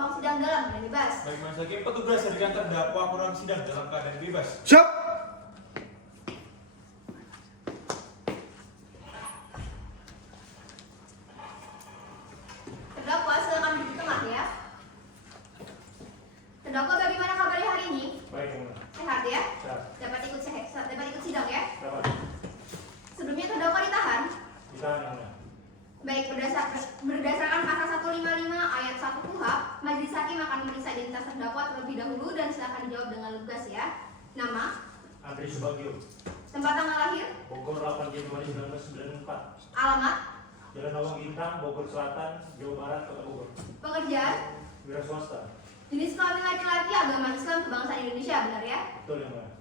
ruang sidang dalam keadaan bebas. Baik Majelis Hakim, petugas hadirkan terdakwa ke ruang sidang dalam keadaan bebas. Siap. Terdakwa silakan duduk tengah ya. Terdakwa bagaimana kabarnya hari ini? Baik, Yang Mulia. Sehat ya? Siap. Dapat ikut sidang ya? Dapat. Sebelumnya terdakwa ditahan. Ditahan, Yang Mulia. Baik, berdasarkan pasal 155 ayat 1 KUHP, Majelis Hakim akan memeriksa identitas terdakwa terlebih dahulu dan silakan dijawab dengan lugas ya. Nama, Andri Subagio, tempat tanggal lahir, Bogor 8 Januari 1994. alamat, Jalan Awang Gintang, Bogor Selatan, Jawa Barat, Kota Bogor. pekerjaan, Wira swasta. jenis kelamin laki-laki, agama Islam, kebangsaan Indonesia, benar ya? Betul, Yang Mulia.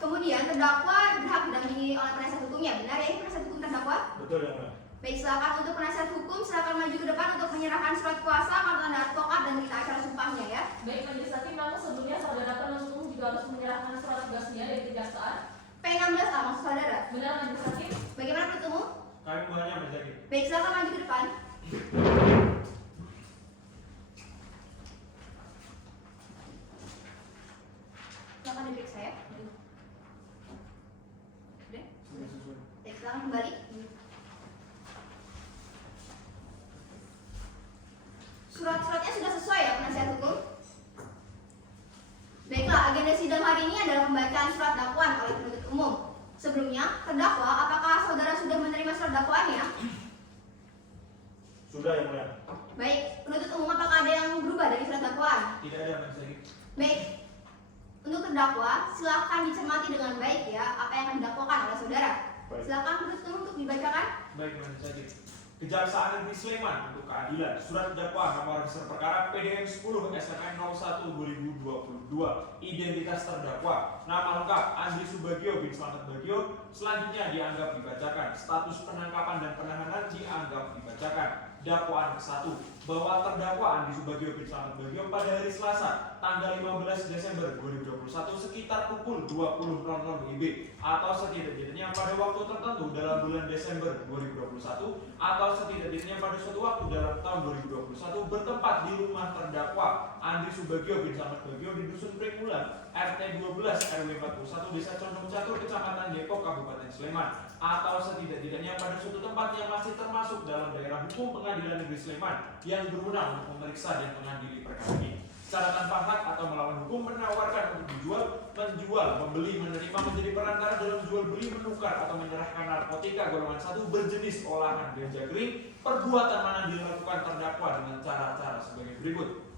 Kemudian terdakwa berhak didampingi oleh penasihat hukumnya, benar ya? Ini penasihat hukum terdakwa? Betul, Yang Mulia. Baik, silakan untuk penasihat hukum silakan maju ke depan untuk menyerahkan surat kuasa, kartu tanda advokat dan berita acara sumpahnya ya. Baik, Majelis Hakim, namun sebelumnya saudara penuntut umum juga harus menyerahkan surat tugasnya dari kejaksaan. P16A maksud saudara. Benar, Majelis Hakim? Bagaimana penuntut umum? Kami mohonnya Majelis Hakim. Baik, silakan maju ke depan. Silakan diperiksa ya. Sudah? Baik, silakan kembali. Surat-suratnya sudah sesuai ya penasihat hukum? Baiklah, agenda sidang hari ini adalah pembacaan surat dakwaan oleh penuntut umum. Sebelumnya, terdakwa, apakah saudara sudah menerima surat dakwaannya? Sudah, Yang Mulia. Baik, penuntut umum apakah ada yang berubah dari surat dakwaan? Tidak ada Majelis Hakim. Baik, untuk terdakwa, silakan dicermati dengan baik ya apa yang akan didakwakan oleh saudara. Baik. Silakan penuntut umum untuk dibacakan. Baik Majelis Hakim. Kejaksaan Negeri Sleman untuk keadilan surat dakwaan nomor register perkara PDM 10 SMN 01 2022 identitas terdakwa nama lengkap Andri Subagio bin Slamet Bagio selanjutnya dianggap dibacakan status penangkapan dan penahanan dianggap dibacakan dakwaan ke-1 bahwa terdakwa Andri Subagio bin Slamet Bagio pada hari Selasa tanggal 15 Desember 2021 sekitar pukul 20.00 WIB atau setidak-tidaknya pada waktu tertentu dalam bulan Desember 2021 atau setidak-tidaknya pada suatu waktu dalam tahun 2021 bertempat di rumah terdakwa Andri Subagio bin Slamet Bagio di Dusun Pringmulan RT 12 RW 41 Desa Condong Catur Kecamatan Depok Kabupaten Sleman atau setidak-tidaknya pada suatu tempat yang masih termasuk dalam daerah hukum Pengadilan Negeri Sleman yang berwenang untuk memeriksa dan mengadili perkara ini secara tanpa hak atau melawan hukum menawarkan untuk dijual, menjual, membeli, menerima menjadi perantara dalam jual beli, menukar atau menyerahkan narkotika golongan 1 berjenis olahan ganja kering. Perbuatan mana dilakukan terdakwa dengan cara-cara sebagai berikut.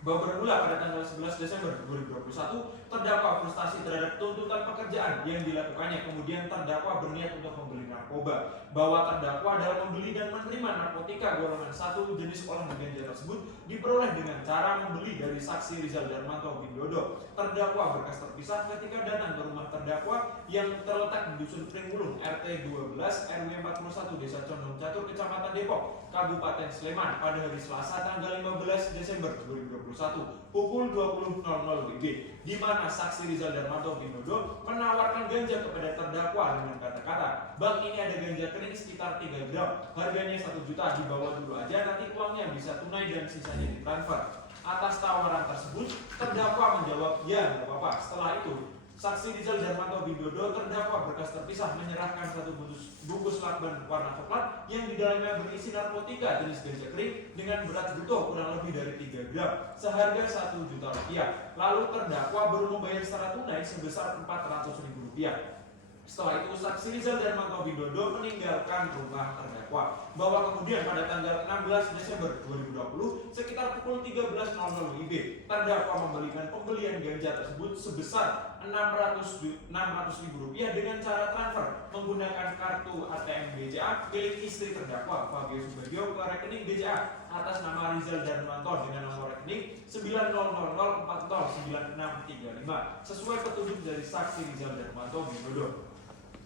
Bahwa bermula pada tanggal 11 Desember 2021, terdakwa frustasi terhadap tuntutan pekerjaan yang dilakukannya, kemudian terdakwa berniat untuk membeli narkoba. Bahwa terdakwa dalam membeli dan menerima narkotika golongan 1 jenis olahan ganja tersebut diperoleh dengan cara membeli dari saksi Rizal Darmanto Windodo. Terdakwa berkas terpisah ketika datang ke rumah terdakwa yang terletak di Dusun Pringmulung RT 12 RW 41 Desa Condong Catur Kecamatan Depok Kabupaten Sleman pada hari Selasa tanggal 15 Desember 2021 pukul 20.00 WIB di mana saksi Rizal Darmanto Windodo menawarkan ganja kepada terdakwa dengan kata-kata, "Bang, ini ada ganja kering sekitar 3 gram, harganya 1 juta, dibawa dulu aja, nanti uangnya bisa tunai dan sisanya ditransfer." Atas tawaran tersebut, terdakwa menjawab, "Ya, nggak apa-apa." Setelah itu, saksi Rizal Darmanto Windodo terdakwa berkas terpisah menyerahkan satu bungkus lakban warna coklat yang di dalamnya berisi narkotika jenis ganja kering dengan berat butuh kurang lebih dari 3 gram seharga 1 juta rupiah. Lalu terdakwa baru membayar secara tunai sebesar 400.000 rupiah. Setelah itu, saksi Rizal Darmanto Windodo meninggalkan rumah terdakwa. Bahwa kemudian pada tanggal 16 Desember 2020 sekitar pukul 13.00 WIB, terdakwa membelikan pembelian ganja tersebut sebesar 600.000 rupiah dengan cara transfer menggunakan kartu ATM BCA milik istri terdakwa Fabio Subagio ke rekening BCA atas nama Rizal Darmanto dengan nomor rekening 900409635 sesuai petunjuk dari saksi Rizal Darmanto Windodo.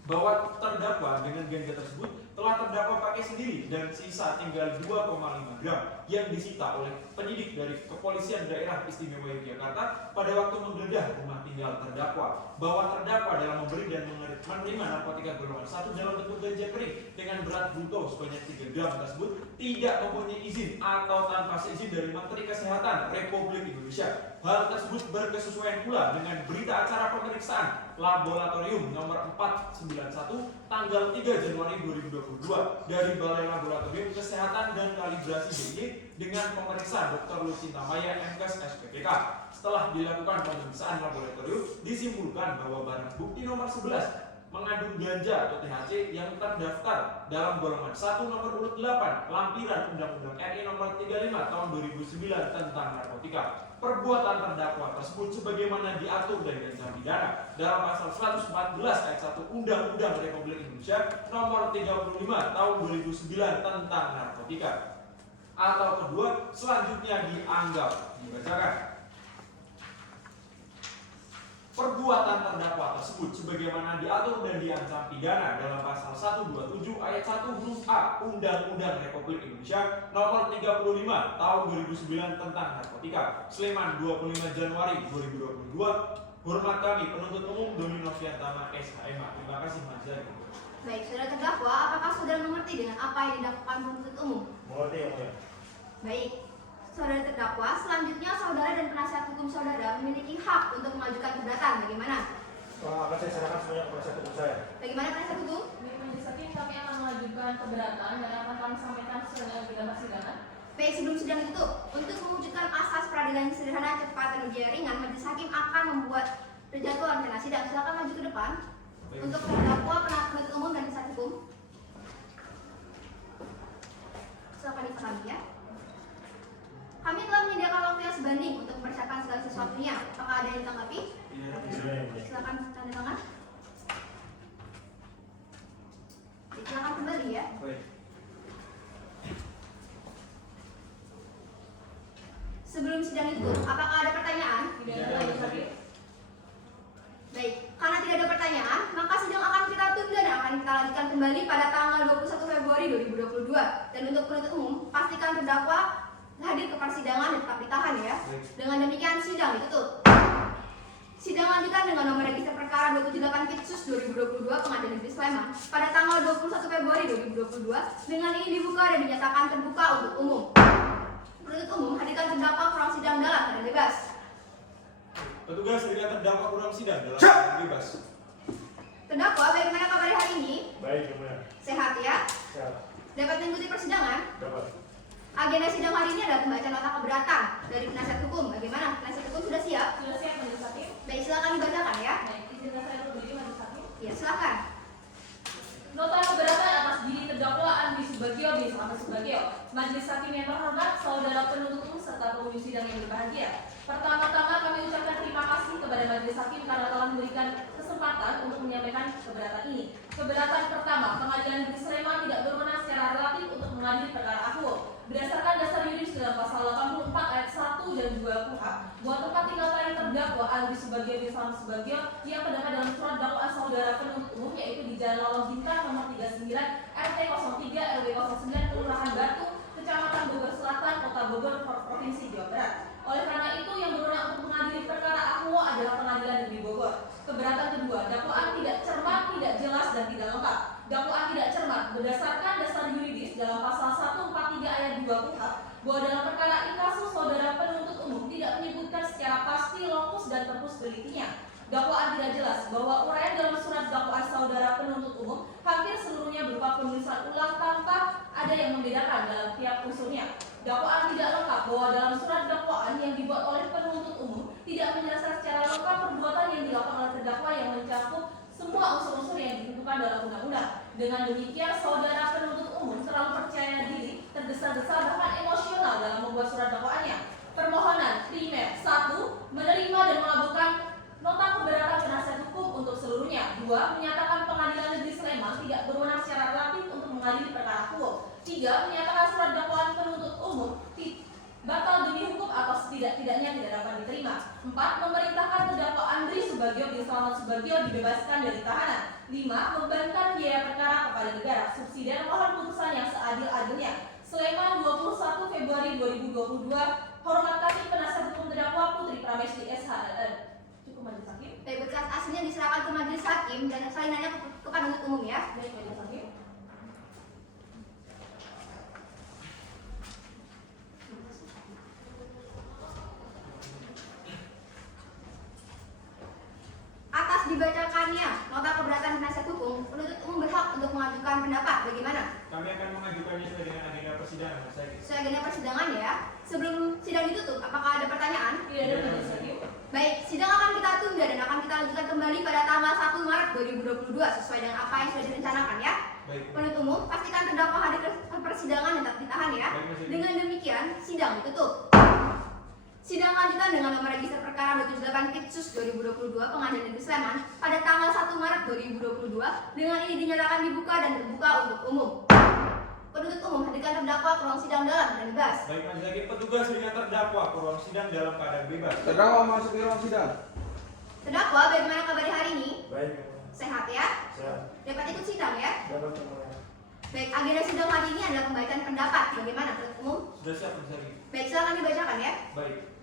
Bahwa terdakwa dengan ganja tersebut telah terdakwa pakai sendiri dan sisa tinggal 2,5 gram yang disita oleh penyidik dari Kepolisian Daerah Istimewa Yogyakarta pada waktu menggeledah rumah tinggal terdakwa, bahwa terdakwa dalam memberi dan menerima narkotika golongan 1 dalam bentuk ganja kering dengan berat bruto sebanyak 3 gram tersebut tidak mempunyai izin atau tanpa seizin dari Menteri Kesehatan Republik Indonesia. Hal tersebut berkesesuaian pula dengan berita acara pemeriksaan laboratorium nomor 491 tanggal 3 Januari 2022 dari Balai Laboratorium Kesehatan dan Kalibrasi DIY dengan pemeriksaan Dr. Lucinta Maya MKes SPPK. Setelah dilakukan pemeriksaan laboratorium, disimpulkan bahwa barang bukti nomor 11 mengandung ganja atau THC yang terdaftar dalam golongan 1 nomor urut 8 lampiran Undang-Undang RI nomor 35 tahun 2009 tentang narkotika. Perbuatan terdakwa tersebut sebagaimana diatur dan diancam pidana dalam pasal 114 ayat 1 Undang-Undang Republik Indonesia nomor 35 tahun 2009 tentang narkotika. Atau kedua, selanjutnya dianggap dibacakan. Perbuatan terdakwa tersebut sebagaimana diatur dan diancam pidana dalam pasal 127 ayat 1 huruf A Undang-Undang Republik Indonesia nomor 35 tahun 2009 tentang narkotika. Sleman 25 Januari 2022. Hormat kami penuntut umum Doni Noviantama SHMA. Terima kasih Mas Zari. Baik, saudara terdakwa, apakah saudara mengerti dengan apa yang dilakukan penuntut umum? Mengerti yang mulia. Baik, saudara terdakwa, selanjutnya saudara dan penasihat hukum saudara memiliki hak untuk mengajukan keberatan. Bagaimana? Akan saya serahkan semuanya kepada penasihat hukum saya. Bagaimana penasihat hukum? Baik, majelis hakim, kami akan mengajukan keberatan dan akan kami sampaikan sesuai dengan agenda persidangan. Baik, sebelum sidang ditutup, untuk mewujudkan asas peradilan yang sederhana, cepat, dan biaya ringan, majelis hakim akan membuat penjatuhan pena sidang. Silakan maju ke depan. Untuk terdakwa, penuntut umum, dan penasihat hukum. Silakan dipahami ya. Kami telah menyediakan waktu yang sebanding untuk mempersiapkan segala sesuatunya. Apakah ada yang ditanggapi? Silakan tanda tangan. Silakan kembali ya. Baik. Sebelum sidang itu, apakah ada pertanyaan? Tidak ada majelis hakim. Baik, karena tidak ada pertanyaan, maka sidang akan kita tunda dan akan kita lanjutkan kembali pada tanggal 21 Februari 2022. Dan untuk penuntut umum, pastikan terdakwa hadir ke persidangan dan tetap ditahan ya. Dengan demikian sidang ditutup. Sidang lanjutan dengan nomor register perkara 278 Kitsus 2022 Pengadilan Negeri Sleman pada tanggal 21 Februari 2022 dengan ini dibuka dan dinyatakan terbuka untuk umum. Penuntut umum hadirkan terdakwa ke ruang sidang dalam keadaan bebas. Petugas dengan terdakwa kurang sidang dalam keadaan bebas. Terdakwa, bagaimana kabar hari ini? Baik, yang mulia. Sehat ya? Siap. Dapat mengikuti persidangan? Dapat. Agenda sidang hari ini adalah pembacaan nota keberatan dari penasihat hukum. Bagaimana? Penasihat hukum sudah siap? Sudah siap majelis hakim? Baik, silakan dibacakan ya. Baik, izinkan saya berdiri majelis hakim. Ya, silakan. Nota keberatan atas diri terdakwa Andi Subagio bin Selamat Subagio. Majelis hakim yang terhormat, saudara penuntut umum serta pengunjung sidang yang berbahagia. Pertama-tama kami ucapkan terima kasih kepada majelis hakim karena telah memberikan kesempatan untuk menyampaikan keberatan ini. Keberatan pertama, Pengadilan Negeri Sleman tidak berwenang secara relatif untuk mengadili perkara Ahwo. Berdasarkan dasar yuridis dalam pasal 84 ayat 1 dan 2 KUHP, bahwa tempat tinggal terakhir terdakwa Andi Subagio bin Selamat Subagio yang terdapat dalam surat dakwaan saudara penuntut umum yaitu di Jalan Lawang Bintang nomor 39 RT 03 RW 09 Kelurahan Batu, Kecamatan Bogor Selatan, Kota Bogor, Provinsi Jawa Barat. Oleh karena itu, yang berwenang untuk mengadili perkara Ahwo adalah Pengadilan Negeri Bogor. Keberatan kedua, dakwaan tidak cermat, tidak jelas, dan tidak lengkap. Dakwaan tidak cermat berdasarkan dasar yuridis dalam pasal 143 ayat 2 KUHP bahwa dalam perkara inkasus saudara penuntut umum tidak menyebutkan secara pasti lokus dan tempus deliktinya. Dakwaan tidak jelas bahwa uraian dalam surat dakwaan saudara penuntut umum hampir seluruhnya berupa penulisan ulang tanpa ada yang membedakan dalam tiap unsurnya. Dakwaan tidak lengkap bahwa dalam surat dakwaan yang dibuat oleh penuntut umum tidak menjelaskan secara lengkap perbuatan yang dilakukan oleh terdakwa yang mencakup semua unsur-unsur yang ditentukan dalam undang-undang. Dengan demikian, saudara penuntut umum terlalu percaya diri, tergesa-gesa bahkan emosional dalam membuat surat dakwaannya. Permohonan primer 1. Menerima dan mengabulkan nota keberatan penasihat hukum untuk seluruhnya. 2. Menyatakan Pengadilan Negeri Sleman tidak berwenang secara relatif untuk mengadili perkara Ahwo. 3. Menyatakan surat dakwaan penuntut umum batal demi hukum atau setidak-tidaknya tidak dapat diterima. 4. Memerintahkan terdakwa Andri Subagio bin Selamat Subagio dibebaskan dari tahanan. 5. Membebankan biaya perkara kepada negara. Subsidi mohon putusan yang seadil-adilnya. Sleman 21 Februari 2022. Hormat kami penasihat hukum terdakwa Putri Prameswari SHLN. Cukup majelis hakim. Baik, berkas aslinya diserahkan ke majelis hakim dan salinannya ke penuntut umum ya. Baik, majelis hakim. Atas dibacakannya nota keberatan penasihat hukum, penuntut umum berhak untuk mengajukan pendapat. Bagaimana? Kami akan mengajukannya sesuai dengan agenda persidangan, Mas Zaki. Sesuai agenda persidangan ya. Sebelum sidang ditutup, apakah ada pertanyaan? Tidak ada, majelis hakim. Baik, sidang akan kita tunda dan akan kita lanjutkan kembali pada tanggal 1 Maret 2022 sesuai dengan apa yang sudah direncanakan ya. Baik. Penuntut umum, pastikan terdakwa hadir ke persidangan dan tetap ditahan ya. Baik, Mas Zaki. Dengan demikian, sidang ditutup. Sidang lanjutan dengan nomor register perkara 278 Pitsus 2022 Pengadilan Negeri Sleman pada tanggal 1 Maret 2022 dengan ini dinyatakan dibuka dan terbuka untuk umum. Penuntut umum hadirkan terdakwa ke ruang sidang dalam dan bebas. Baik, Mas Zaki, petugas dengan terdakwa ke ruang sidang dalam keadaan bebas. Terdakwa masuk ke ruang sidang. Terdakwa, bagaimana kabar hari ini? Baik, Yang Mulia. Sehat ya? Sehat. Dapat ikut sidang ya? Dapat, Yang Mulia. Baik, agenda sidang hari ini adalah pembacaan pendapat. Bagaimana penuntut umum? Sudah siap, Mas Zaki? Baik, silakan dibacakan ya. Baik.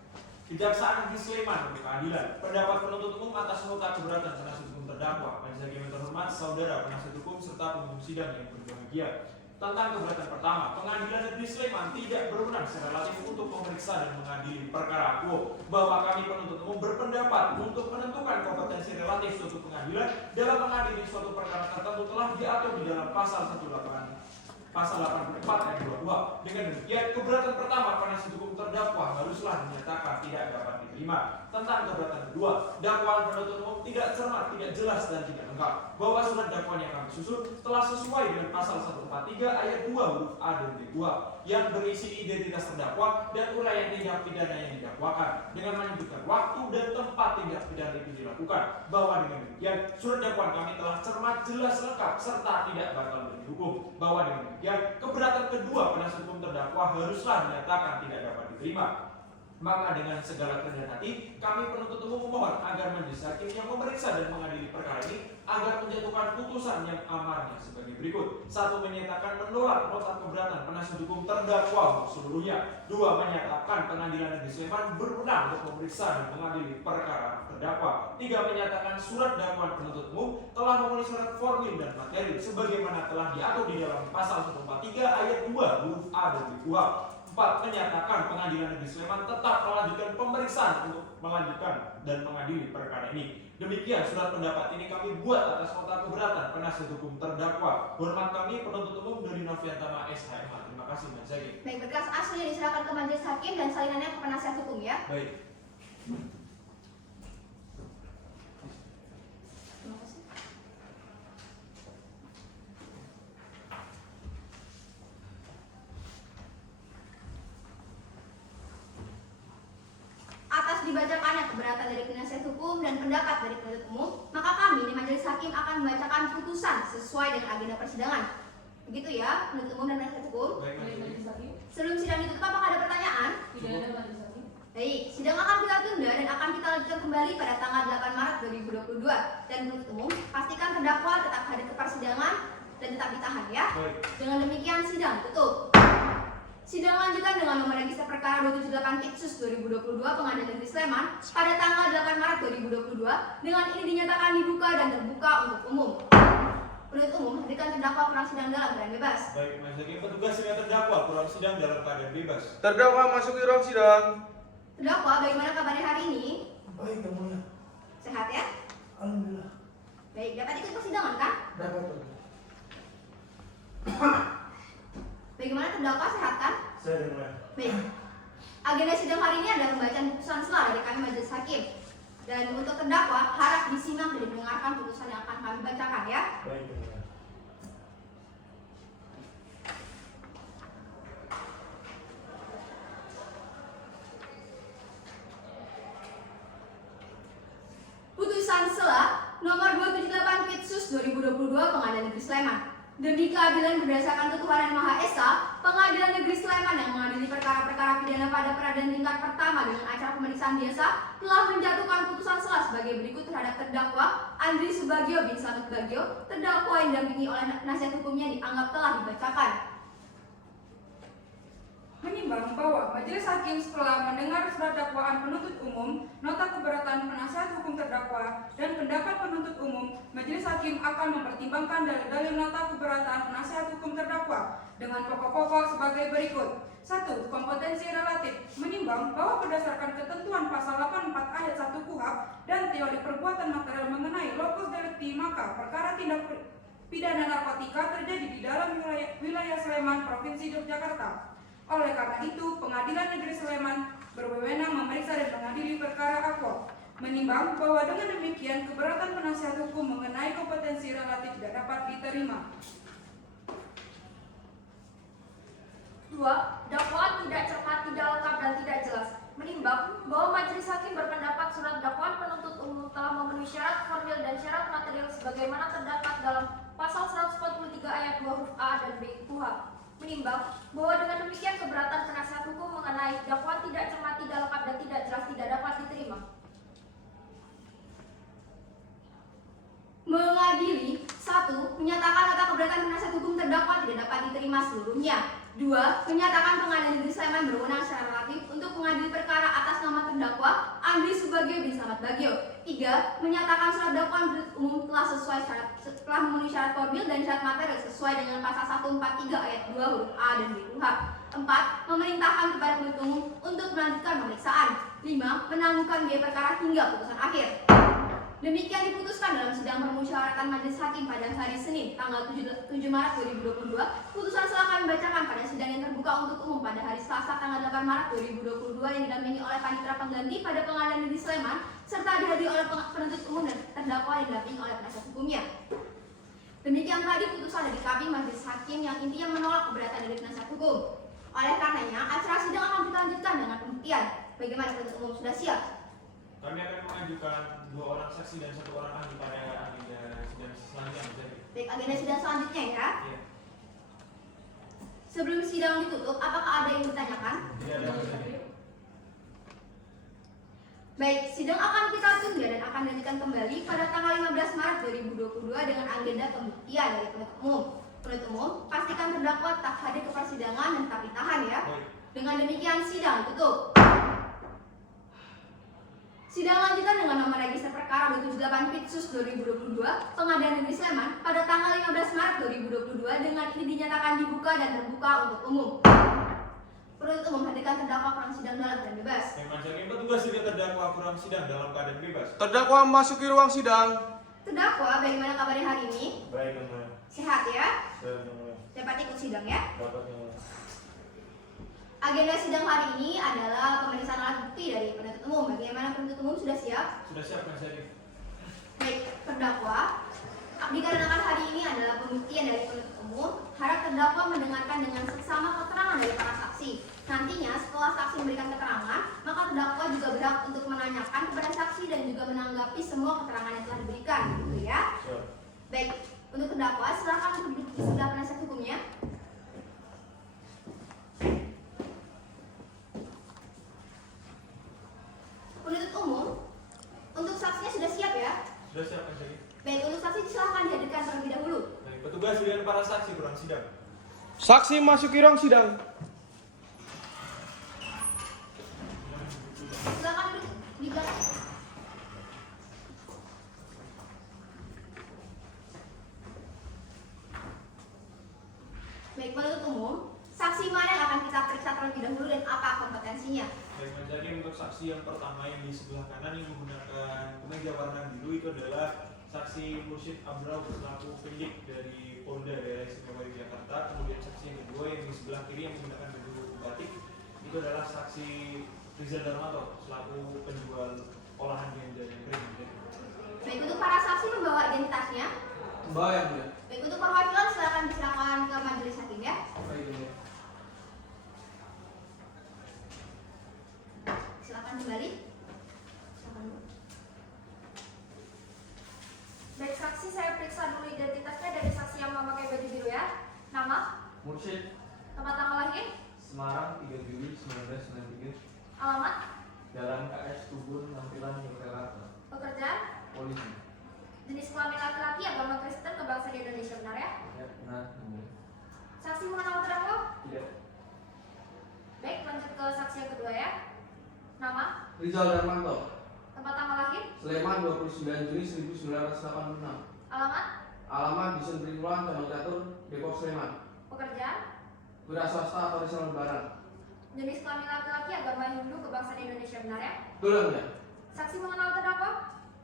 Kejaksaan Negeri Sleman untuk keadilan. Pendapat penuntut umum atas nota keberatan penasihat hukum terdakwa. Majelis hakim yang terhormat, saudara penasihat hukum serta pengunjung sidang yang berbahagia. Tentang keberatan pertama, Pengadilan Negeri Sleman tidak berwenang secara relatif untuk memeriksa dan mengadili perkara quo, bahwa kami penuntut umum berpendapat untuk menentukan kompetensi relatif suatu pengadilan dalam mengadili suatu perkara tertentu telah diatur di dalam pasal 84 ayat 22. Dengan demikian, keberatan pertama penasihat hukum terdakwa haruslah dinyatakan tidak dapat diterima. Tentang keberatan kedua, dakwaan penuntut umum tidak cermat, tidak jelas dan tidak lengkap, bahwa surat dakwaan yang kami susun telah sesuai dengan pasal 143 ayat 2 huruf A dan B2 yang berisi identitas terdakwa dan uraian tindak pidana yang didakwakan dengan menyebutkan waktu dan tempat tindak pidana itu dilakukan, bahwa dengan demikian surat dakwaan kami telah cermat, jelas, lengkap serta tidak batal demi hukum, bahwa dengan demikian keberatan kedua penasihat hukum terdakwa haruslah dinyatakan tidak dapat diterima. Maka dengan segala kerendahan hati, kami penuntut umum memohon agar majelis hakim yang memeriksa dan mengadili perkara ini agar menjatuhkan putusan yang amarnya sebagai berikut. 1. Menyatakan menolak nota keberatan penasihat hukum terdakwa untuk seluruhnya. 2. Menyatakan Pengadilan Negeri Sleman berwenang untuk memeriksa dan mengadili perkara terdakwa. 3. Menyatakan surat dakwaan penuntut umum telah memenuhi syarat formil dan materi sebagaimana telah diatur di dalam pasal 143 ayat 2 huruf A dan B2. 4. Menyatakan Pengadilan Negeri Sleman tetap melanjutkan pemeriksaan untuk melanjutkan dan mengadili perkara ini. Demikian surat pendapat ini kami buat atas nota keberatan penasihat hukum terdakwa. Hormat kami penuntut umum dari Noviantama SHMH. Terima kasih, Mas Zaki. Baik, berkas aslinya diserahkan ke majelis hakim dan salinannya ke penasihat hukum ya. Baik. Terima kasih. Atas dibacakannya keberatan dari penasihat hukum dan pendapat dari penuntut umum, maka kami di majelis hakim akan membacakan putusan sesuai dengan agenda persidangan. Begitu ya, penuntut umum dan penasihat hukum. Baik, Mas Baik, Zaki. majelis hakim. Sebelum sidang ditutup, apakah ada pertanyaan? Tidak ada, majelis hakim. Baik, sidang akan kita tunda dan akan kita lanjutkan kembali pada tanggal 8 Maret 2022. Dan penuntut umum, pastikan terdakwa tetap hadir ke persidangan dan tetap ditahan ya. Baik. Dengan demikian sidang tutup. Sidang lanjutan dengan nomor register perkara 278 Pitsus 2022 Pengadilan Negeri Sleman pada tanggal 8 Maret 2022 dengan ini dinyatakan dibuka dan terbuka untuk umum. Penuntut umum hadirkan terdakwa ke ruang sidang dalam keadaan bebas. Baik, Mas Zaki. Petugas dengan terdakwa kurang sidang dalam keadaan bebas. Terdakwa masuk ke ruang sidang. Terdakwa, bagaimana kabarnya hari ini? Baik, Yang Mulia. Sehat ya? Alhamdulillah. Baik, dapat ikut persidangan kan? Dapat, Yang Mulia. Bagaimana terdakwa, sehat kan? Saya, Yang Mulia. Baik. Agenda sidang hari ini adalah pembacaan putusan selah dari kami majelis hakim. Dan untuk terdakwa harap disimak dan didengarkan putusan yang akan kami bacakan ya. Baik, Yang Mulia. Putusan selah nomor 278 Pitsus 2022 Pengadilan Negeri Sleman. Demi keadilan berdasarkan ketuhanan Maha Esa, Pengadilan Negeri Sleman yang mengadili perkara-perkara pidana pada peradilan tingkat yang pertama dengan acara pemeriksaan biasa telah menjatuhkan putusan sela sebagai berikut terhadap terdakwa Andri Subagio bin Slamet Bagio. Terdakwa yang didampingi oleh nasihat hukumnya dianggap telah dibacakan. Menimbang bahwa majelis hakim setelah mendengar surat dakwaan penuntut umum, nota keberatan penasihat hukum terdakwa, dan pendapat penuntut umum, majelis hakim akan mempertimbangkan dalil-dalil nota keberatan penasihat hukum terdakwa dengan pokok-pokok sebagai berikut. 1. Kompetensi relatif. Menimbang bahwa berdasarkan ketentuan pasal 84 ayat 1 KUHP dan teori perbuatan material mengenai lokus delicti, maka perkara tindak pidana narkotika terjadi di dalam wilayah Sleman, Provinsi Yogyakarta. Oleh karena itu, Pengadilan Negeri Sleman berwenang memeriksa dan mengadili perkara Aqua. Menimbang bahwa dengan demikian keberatan penasihat hukum mengenai kompetensi relatif tidak dapat diterima. 2. Dakwaan tidak cermat, tidak lengkap, dan tidak jelas. Menimbang bahwa majelis hakim berpendapat surat dakwaan penuntut umum telah memenuhi syarat formil dan syarat material sebagaimana terdapat dalam pasal 143 ayat 2 huruf A dan B KUHP. Menimbang bahwa dengan demikian keberatan penasihat hukum mengenai dakwaan tidak cermat, tidak lengkap, dan tidak jelas tidak dapat diterima. Mengadili. 1. Menyatakan nota keberatan penasihat hukum terdakwa tidak dapat diterima seluruhnya. 2. Menyatakan Pengadilan Negeri Sleman berwenang secara relatif untuk mengadili perkara atas nama terdakwa Andri Subagio bin Slamet Bagio. 3. Menyatakan surat dakwaan penuntut umum telah memenuhi syarat formil dan syarat material sesuai dengan pasal 143 ayat 2 huruf A dan B KUHP. 4. Memerintahkan kepada penuntut umum untuk melanjutkan pemeriksaan. 5. Menangguhkan biaya perkara hingga putusan akhir. Demikian diputuskan dalam sidang permusyawaratan majelis hakim pada hari Senin, tanggal 7 Maret 2022. Putusan akan dibacakan pada sidang yang terbuka untuk umum pada hari Selasa, tanggal 8 Maret 2022 yang didampingi oleh panitera pengganti pada Pengadilan Negeri Sleman serta dihadiri oleh penuntut umum dan terdakwa yang didampingi oleh penasihat hukumnya. Demikian tadi putusan dari kami majelis hakim yang intinya menolak keberatan dari penasihat hukum. Oleh karenanya, acara sidang akan dilanjutkan dengan pembuktian. Bagaimana penuntut umum sudah siap? Kami akan mengajukan 2 orang saksi dan 1 orang ahli pada agenda sidang selanjutnya. Baik, agenda sidang selanjutnya ya. Iya. Sebelum sidang ditutup, apakah ada yang ditanyakan? Tidak ada. Baik, sidang akan kita tunda dan akan dilanjutkan kembali pada tanggal 15 Maret 2022 dengan agenda pembuktian dari penuntut umum. Penuntut umum, pastikan terdakwa tak hadir ke persidangan dan tak ditahan ya. Baik. Dengan demikian sidang ditutup. Sidang lanjutan dengan nomor register perkara 278 Pitsus 2022 Pengadilan Negeri Sleman pada tanggal 15 Maret 2022 dengan ini dinyatakan dibuka dan terbuka untuk umum. Penuntut umum hadirkan terdakwa kurang sidang dalam keadaan bebas. Majelis petugas tidak terdakwa kurang sidang dalam keadaan bebas. Terdakwa memasuki ruang sidang. Terdakwa, bagaimana kabarnya hari ini? Baik, Yang Mulia. Sehat ya? Baik, Yang Mulia. Dapat ikut sidang ya? Dapat, Yang Mulia. Agenda sidang hari ini adalah pemeriksaan alat bukti dari penuntut umum. Bagaimana penuntut umum sudah siap? Sudah siap kan saya? Baik, terdakwa. Dikarenakan hari ini adalah pembuktian dari penuntut umum, harap terdakwa mendengarkan dengan seksama keterangan dari para saksi. Nantinya setelah saksi memberikan keterangan, maka terdakwa juga berhak untuk menanyakan kepada saksi dan juga menanggapi semua keterangan yang telah diberikan, gitu ya. Siap. Baik, untuk terdakwa silakan duduk di sebelah penasihat hukumnya. Penuntut umum, untuk saksinya sudah siap ya? Sudah siap kan saya? Baik, untuk saksi silakan dihadirkan terlebih dahulu. Baik, petugas dengan para saksi kurang sidang. Saksi memasuki ruang sidang. Silakan duduk di belakang. Baik, penuntut umum, saksi mana yang akan kita periksa terlebih dahulu dan apa kompetensinya? Baik, jadi untuk saksi yang pertama yang di sebelah kanan yang menggunakan kemeja warna biru itu adalah saksi Mursyid Abrau selaku penyidik dari Polda Daerah Istimewa Yogyakarta. Kemudian saksi yang kedua yang di sebelah kiri yang menggunakan baju batik itu adalah saksi Rizal Darmanto selaku penjual olahan ganja yang kering. Baik, untuk para saksi membawa identitasnya. Mbak yang mulia. Baik, untuk perwakilan silakan diserahkan ke majelis hakim ya. Baik, Yang Mulia. Silakan kembali. Silakan. Baik, saksi saya periksa dulu identitasnya dari saksi yang memakai baju biru ya. Nama, Mursyid tempat tanggal lahir, Semarang 3 Juli 1993. Alamat, Jalan KS Tubun, Tampilan Yogyakarta. pekerjaan, Polisi. jenis kelamin laki-laki, agama Kristen, kebangsaan Indonesia, benar ya? Ya, benar. yang mulia. Saksi mengenal terdakwa? Tidak. Baik, lanjut ke saksi yang kedua ya. Nama, Rizal Darmanto. tempat tanggal lahir, Sleman 29 Juni 1986. alamat, Alamat Dusun Trimulan, Cabang Catur, Depok, Sleman. pekerjaan, Wira swasta atau riset lebaran. jenis kelamin laki-laki, agama Hindu, kebangsaan Indonesia, benar ya? Betul yang mulia. Saksi mengenal terdakwa?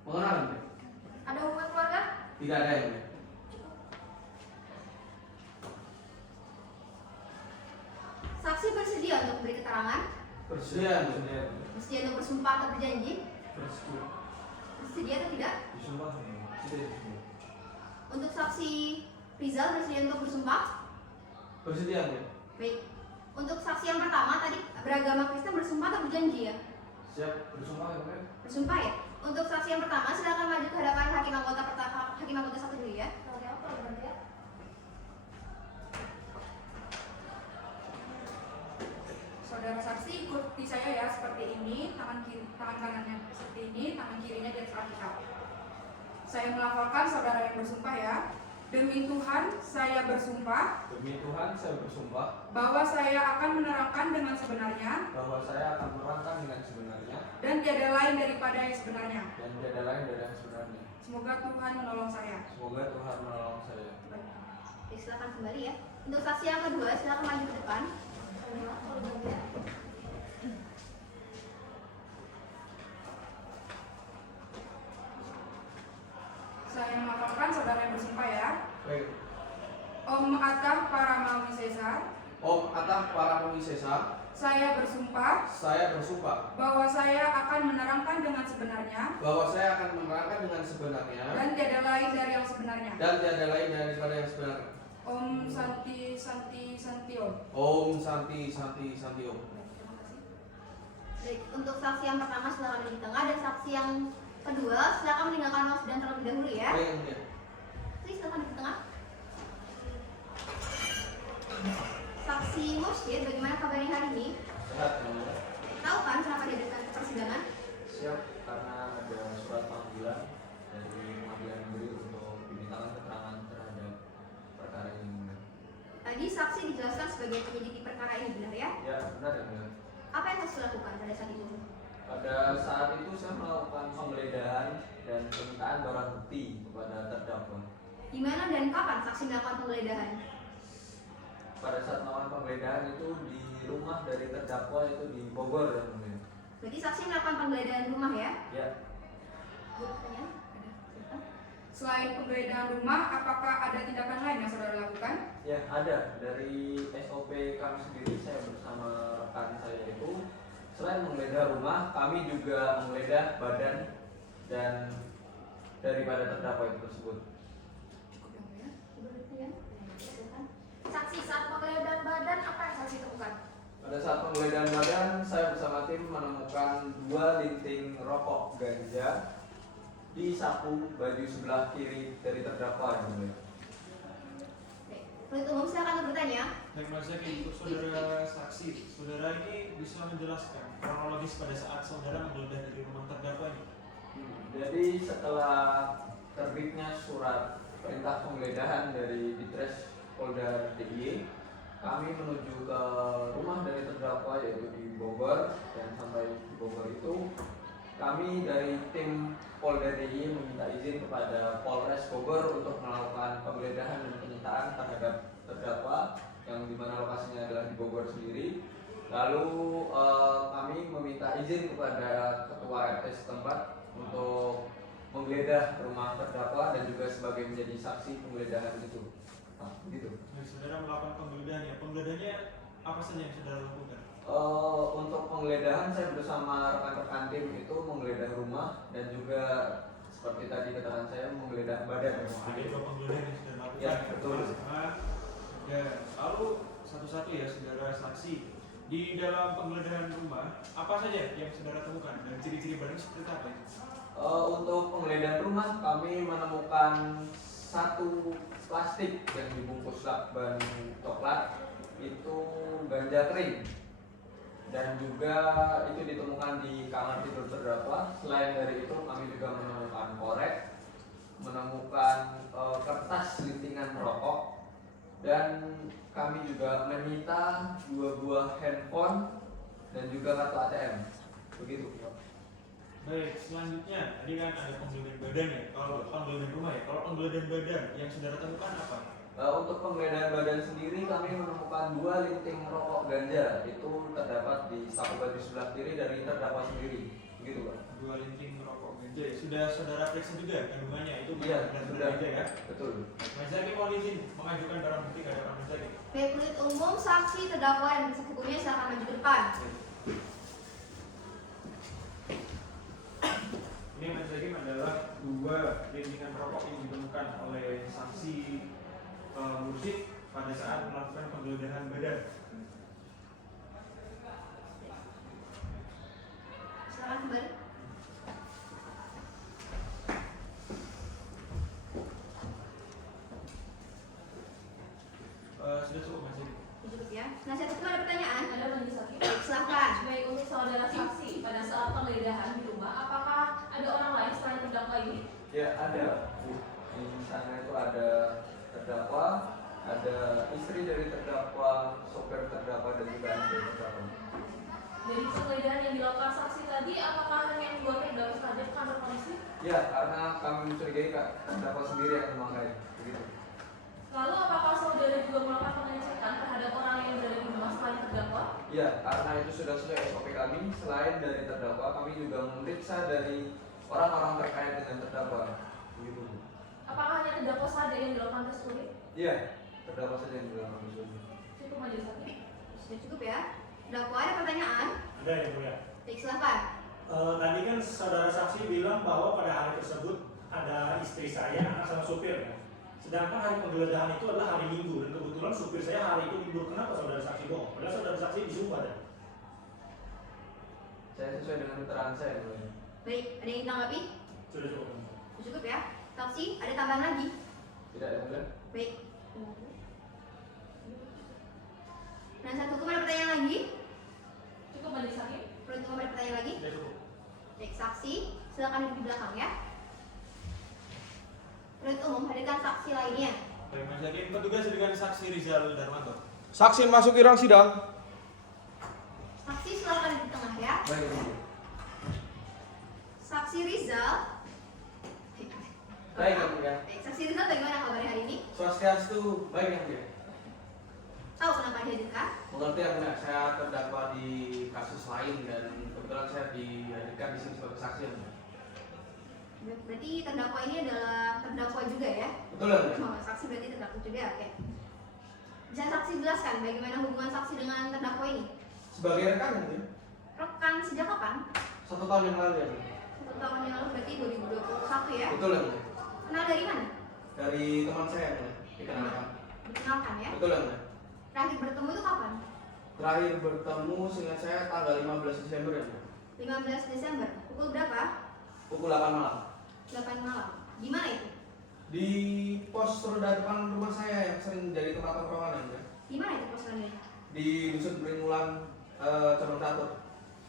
Mengenal yang mulia? Ada hubungan keluarga? Tidak ada yang mulia. Saksi bersedia untuk memberi keterangan? Bersedia yang mulia. Bersedia untuk bersumpah atau berjanji? Bersedia. Bersedia atau tidak? Disumpah yang mulia. Bersedia. Untuk saksi Rizal bersedia untuk bersumpah? Bersedia yang mulia. Baik. Untuk saksi yang pertama tadi beragama Kristen bersumpah atau berjanji ya? Siap, bersumpah yang mulia. Bersumpah ya. Untuk saksi yang pertama silakan maju ke hadapan hakim anggota pertama, hakim anggota satu dulu ya. Oke, apa berarti ya? Saudara saksi ikuti saya ya, seperti ini, tangan kanannya seperti ini, tangan kirinya di atas Alkitab. Saya melaporkan saudara yang bersumpah ya. Demi Tuhan, saya bersumpah Demi Tuhan, saya bersumpah bahwa saya akan menerangkan dengan sebenarnya bahwa saya akan menerangkan dengan sebenarnya dan tiada lain daripada yang sebenarnya. dan tiada lain dari yang sebenarnya. Semoga Tuhan menolong saya. Semoga Tuhan menolong saya. Oke, silakan kembali ya. Untuk saksi yang kedua silakan maju ke depan. Saya melaporkan saudara yang bersumpah ya. Baik. Om Atah Paramawisesa, Om Atah Paramawisesa, saya bersumpah saya bersumpah bahwa saya akan menerangkan dengan sebenarnya bahwa saya akan menerangkan dengan sebenarnya dan tiada lain dari yang sebenarnya. dan tiada lain daripada yang sebenarnya. Om Santio. Om Santi Santio. Baik, untuk saksi yang pertama silakan di tengah dan saksi yang kedua silakan meninggalkan ruang sidang terlebih dahulu ya. Baik yang mulia. Please silakan di tengah. Saksi Mursyid, bagaimana kabarnya hari ini? Sehat yang mulia. Tahu kan kenapa diadakan persidangan? Siap, karena ada surat panggilan dari pengadilan negeri untuk dimintakan keterangan terhadap perkara ini. Mulia. Tadi saksi dijelaskan sebagai penyidik di perkara ini, benar ya? Ya, benar yang mulia. Apa yang saksi lakukan pada saat itu? Pada saat itu saya melakukan penggeledahan dan permintaan barang bukti kepada terdakwa. Di mana dan kapan saksi melakukan penggeledahan? Pada saat melakukan penggeledahan itu di rumah dari terdakwa itu di Bogor yang mulia. Berarti saksi melakukan penggeledahan rumah ya? Ya, Buktinya? Selain penggeledahan rumah, apakah ada tindakan lain yang saudara lakukan? ya ada dari SOP kami sendiri, saya bersama rekan saya itu selain menggeledah rumah, kami juga menggeledah badan dan daripada terdakwa itu tersebut. Cukup yang mulia. Berarti ya? Silakan. Saksi saat penggeledahan badan, apa yang saksi temukan? Pada saat penggeledahan badan, saya bersama tim menemukan 2 linting rokok ganja di saku baju sebelah kiri dari terdakwa yang mulia. Baik. Penuntut umum silakan untuk bertanya. Baik Mas Zaki, untuk saudara saksi, saudara ini bisa menjelaskan kronologis pada saat saudara menggeledah dari rumah terdakwa ini. Jadi setelah terbitnya surat perintah penggeledahan dari Ditres Polda DIY, kami menuju ke rumah dari terdakwa yaitu di Bogor, dan sampai di Bogor itu kami dari tim Polda DIY meminta izin kepada Polres Bogor untuk melakukan penggeledahan dan penyitaan terhadap terdakwa yang dimana lokasinya adalah di Bogor sendiri. Lalu kami meminta izin kepada ketua RT setempat untuk menggeledah rumah terdakwa dan juga sebagai menjadi saksi penggeledahan itu. Nah, begitu. Nah, saudara melakukan penggeledahan ya. Penggeledahannya apa saja yang saudara lakukan? Untuk penggeledahan saya bersama rekan-rekan tim itu menggeledah rumah dan juga seperti tadi keterangan saya menggeledah badan. Ada 2 penggeledahan yang saudara lakukan. Ya, betul. Ya, lalu satu-satu ya saudara saksi. Di dalam penggeledahan rumah, apa saja yang saudara temukan dan ciri-ciri barang seperti apa ya? Untuk penggeledahan rumah kami menemukan 1 plastik yang dibungkus lakban coklat itu ganja kering. dan juga itu ditemukan di kamar tidur terdakwa. Selain dari itu kami juga menemukan korek, menemukan kertas lintingan rokok, dan kami juga menyita 2 buah handphone dan juga kartu ATM. Begitu. Baik, selanjutnya tadi kan ada penggeledahan badan ya. Kalau penggeledahan rumah ya, kalau penggeledahan badan yang saudara temukan apa? Untuk penggeledahan badan sendiri kami menemukan 2 linting rokok ganja. Itu terdapat di saku baju sebelah kiri dari terdakwa sendiri. Begitu, Pak. 2 linting rokok ganja. Sudah saudara periksa juga kandungannya itu Iya, benar sudah. ganja ya? Betul. Majelis Hakim mohon izin mengajukan barang bukti kepada Majelis Hakim. Baik, penuntut umum, saksi, terdakwa, dan penasihat hukumnya silakan maju ke depan. Ini Majelis Hakim adalah 2 lintingan rokok yang ditemukan oleh saksi Mursyid pada saat melakukan penggeledahan badan. Silakan kembali. Sudah cukup Majelis Hakim. Cukup ya. Penasihat hukum ada pertanyaan? Ada majelis hakim. Baik, silakan. Baik, untuk saudara saksi pada saat penggeledahan di rumah, apakah ada orang lain selain terdakwa ini? Ya, ada. Di sana itu ada terdakwa, ada istri dari terdakwa, sopir terdakwa, dan juga anak dari terdakwa. Dari penggeledahan yang dilakukan saksi tadi, apakah hanya dua terdakwa saja ke kantor polisi? Ya, karena kami mencurigai terdakwa sendiri yang memakai. Begitu. Lalu apakah saudara juga melakukan pengecekan terhadap orang yang berada di rumah selain terdakwa? Ya, karena itu sudah sesuai SOP kami. Selain dari terdakwa, kami juga memeriksa dari orang-orang terkait dengan terdakwa. Begitu. Apakah hanya terdakwa saja yang dilakukan tes urin? Iya, terdakwa saja yang bilang kami sudah. Cukup majelis hakim. Sudah cukup ya. Terdakwa ada pertanyaan? Ada yang mulia. Baik, silakan. Tadi kan saudara saksi bilang bahwa pada hari tersebut ada istri saya, anak sama supir ya. Sedangkan hari penggeledahan itu adalah hari Minggu dan kebetulan supir saya hari itu libur. Kenapa saudara saksi bohong? Padahal saudara saksi disumpah dan Saya sesuai dengan keterangan saya, yang mulia. Baik, ada yang ditanggapi? sudah cukup. Sudah cukup ya. Saksi, ada tambahan lagi? Tidak ada mulia. Baik. Penasihat hukum ada pertanyaan lagi? Cukup majelis hakim. Penuntut umum ada pertanyaan lagi? Sudah cukup. Baik, saksi, silakan duduk di belakang ya. Penuntut umum, hadirkan saksi lainnya. Baik Majelis Hakim, petugas dengan saksi Rizal Darmanto. Saksi masuki ruang sidang. Saksi silakan di tengah ya. Baik, yang mulia. Saksi Rizal. Baik, yang mulia. Baik, saksi Rizal bagaimana kabarnya hari ini? Swastiastu, baik yang mulia. Tahu kenapa dihadirkan? Mengerti ya benar, saya terdakwa di kasus lain dan kebetulan saya dihadirkan di sini sebagai saksi yang mulia. Berarti terdakwa ini adalah terdakwa juga ya? Betul ya mulia? Oh, saksi berarti terdakwa juga, oke. Bisa saksi jelaskan bagaimana hubungan saksi dengan terdakwa ini? Sebagai rekan yang mulia, Rekan sejak kapan? 1 tahun yang lalu ya mulia. 1 tahun yang lalu berarti 2021 ya? Betul ya mulia? Kenal dari mana? Dari teman saya yang mulia, dikenalkan. Dikenalkan ya? Betul ya mulia? Terakhir bertemu itu kapan? Terakhir bertemu seingat saya tanggal 15 Desember ya mulia. 15 Desember. Pukul berapa? Pukul 8 malam. 8 malam. Di mana itu? Di pos roda depan rumah saya yang sering jadi tempat tongkrongan ya mulia. Di mana itu posannya? Di Dusun Beringmulan, Cabang Catur,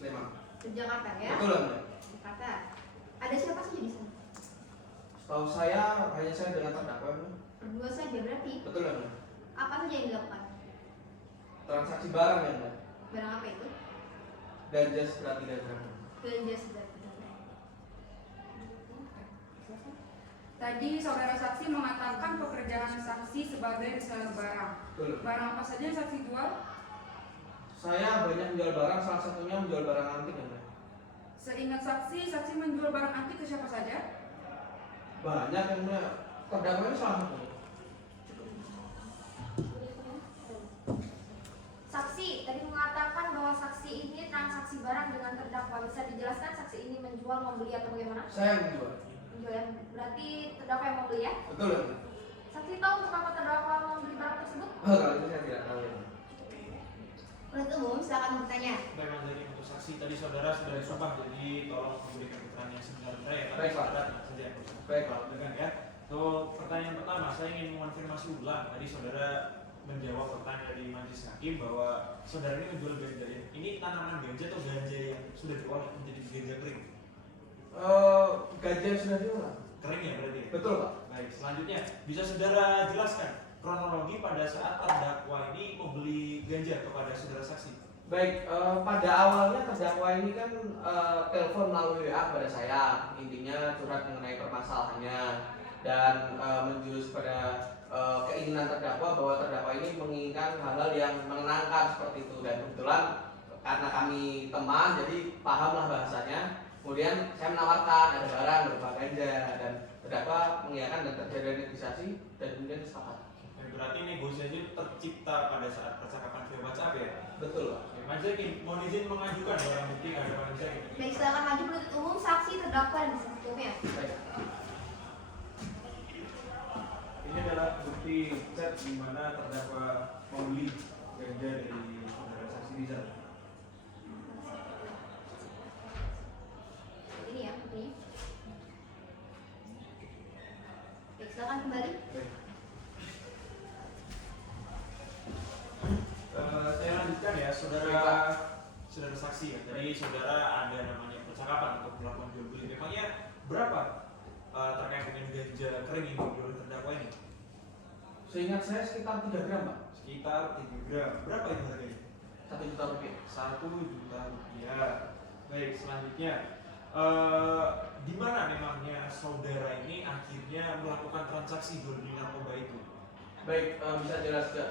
Sleman. Di Jakarta ya? Betul ya mulia? Jakarta. Ada siapa saja di sana? Setahu saya hanya saya dengan terdakwa ya mulia. Berdua saja berarti. Betul ya mulia? Apa saja yang dilakukan? Transaksi barang ya mulia. Barang apa itu? Ganja seberat 3 gram. Belanja seberat. Tadi saudara saksi mengatakan pekerjaan saksi sebagai reseller barang. Betul. Barang apa saja yang saksi jual? Saya banyak menjual barang, salah satunya menjual barang antik ya mulia. Seingat saksi, saksi menjual barang antik ke siapa saja? Banyak yang mulia. Terdakwa ini salah satu. Saksi tadi mengatakan bahwa saksi ini transaksi barang dengan terdakwa. Bisa dijelaskan saksi ini menjual, membeli atau bagaimana? Saya yang menjual. Menjual ya. Berarti terdakwa yang membeli ya? Betul ya mulia? Saksi tahu untuk apa terdakwa membeli barang tersebut? Oh, kalau itu saya tidak tahu ya mulia. Penuntut umum silakan bertanya. Baik Majelis Hakim, untuk saksi tadi saudara sudah disumpah, jadi tolong memberikan keterangan yang sebenarnya ya. Baik, Pak. Saja yang bersangkutan. Baik, Pak. Dengan ya. Untuk pertanyaan pertama, saya ingin mengonfirmasi ulang. Tadi saudara menjawab pertanyaan dari majelis hakim bahwa saudara ini menjual ganja ya. Ini tanaman ganja atau ganja yang sudah diolah menjadi ganja kering? Ganja yang sudah diolah. Kering ya berarti ya? Betul Pak. Baik, selanjutnya bisa saudara jelaskan kronologi pada saat terdakwa ini membeli ganja kepada saudara saksi? Baik, pada awalnya terdakwa ini kan telepon melalui WA kepada saya, intinya curhat mengenai permasalahannya dan menjurus pada keinginan terdakwa bahwa terdakwa ini menginginkan hal-hal yang menenangkan seperti itu, dan kebetulan karena kami teman jadi pahamlah bahasanya. Kemudian saya menawarkan ada barang berupa ganja dan terdakwa mengiyakan dan terjadi negosiasi dan kemudian sepakat. Berarti negosiasi tercipta pada saat percakapan via WhatsApp ya? Betul Pak. Majelis hakim mohon izin mengajukan barang bukti ke hadapan majelis hakim. Baik, silakan maju penuntut umum, saksi, terdakwa, dan penasihat hukumnya. Baik. Ini adalah bukti chat di mana terdakwa membeli ganja dari saudara saksi Rizal. Ini ya, buktinya. Baik, silakan kembali. Saya lanjutkan ya, saudara saksi ya. Tadi saudara ada namanya percakapan untuk melakukan jual beli. Memangnya berapa terkait dengan ganja kering yang dijual oleh terdakwa ini? Seingat saya sekitar 3 gram Pak. Sekitar 3 gram. Berapa itu harganya? 1 juta rupiah. 1 juta rupiah. Baik, selanjutnya di mana memangnya saudara ini akhirnya melakukan transaksi jual beli narkoba itu? Baik,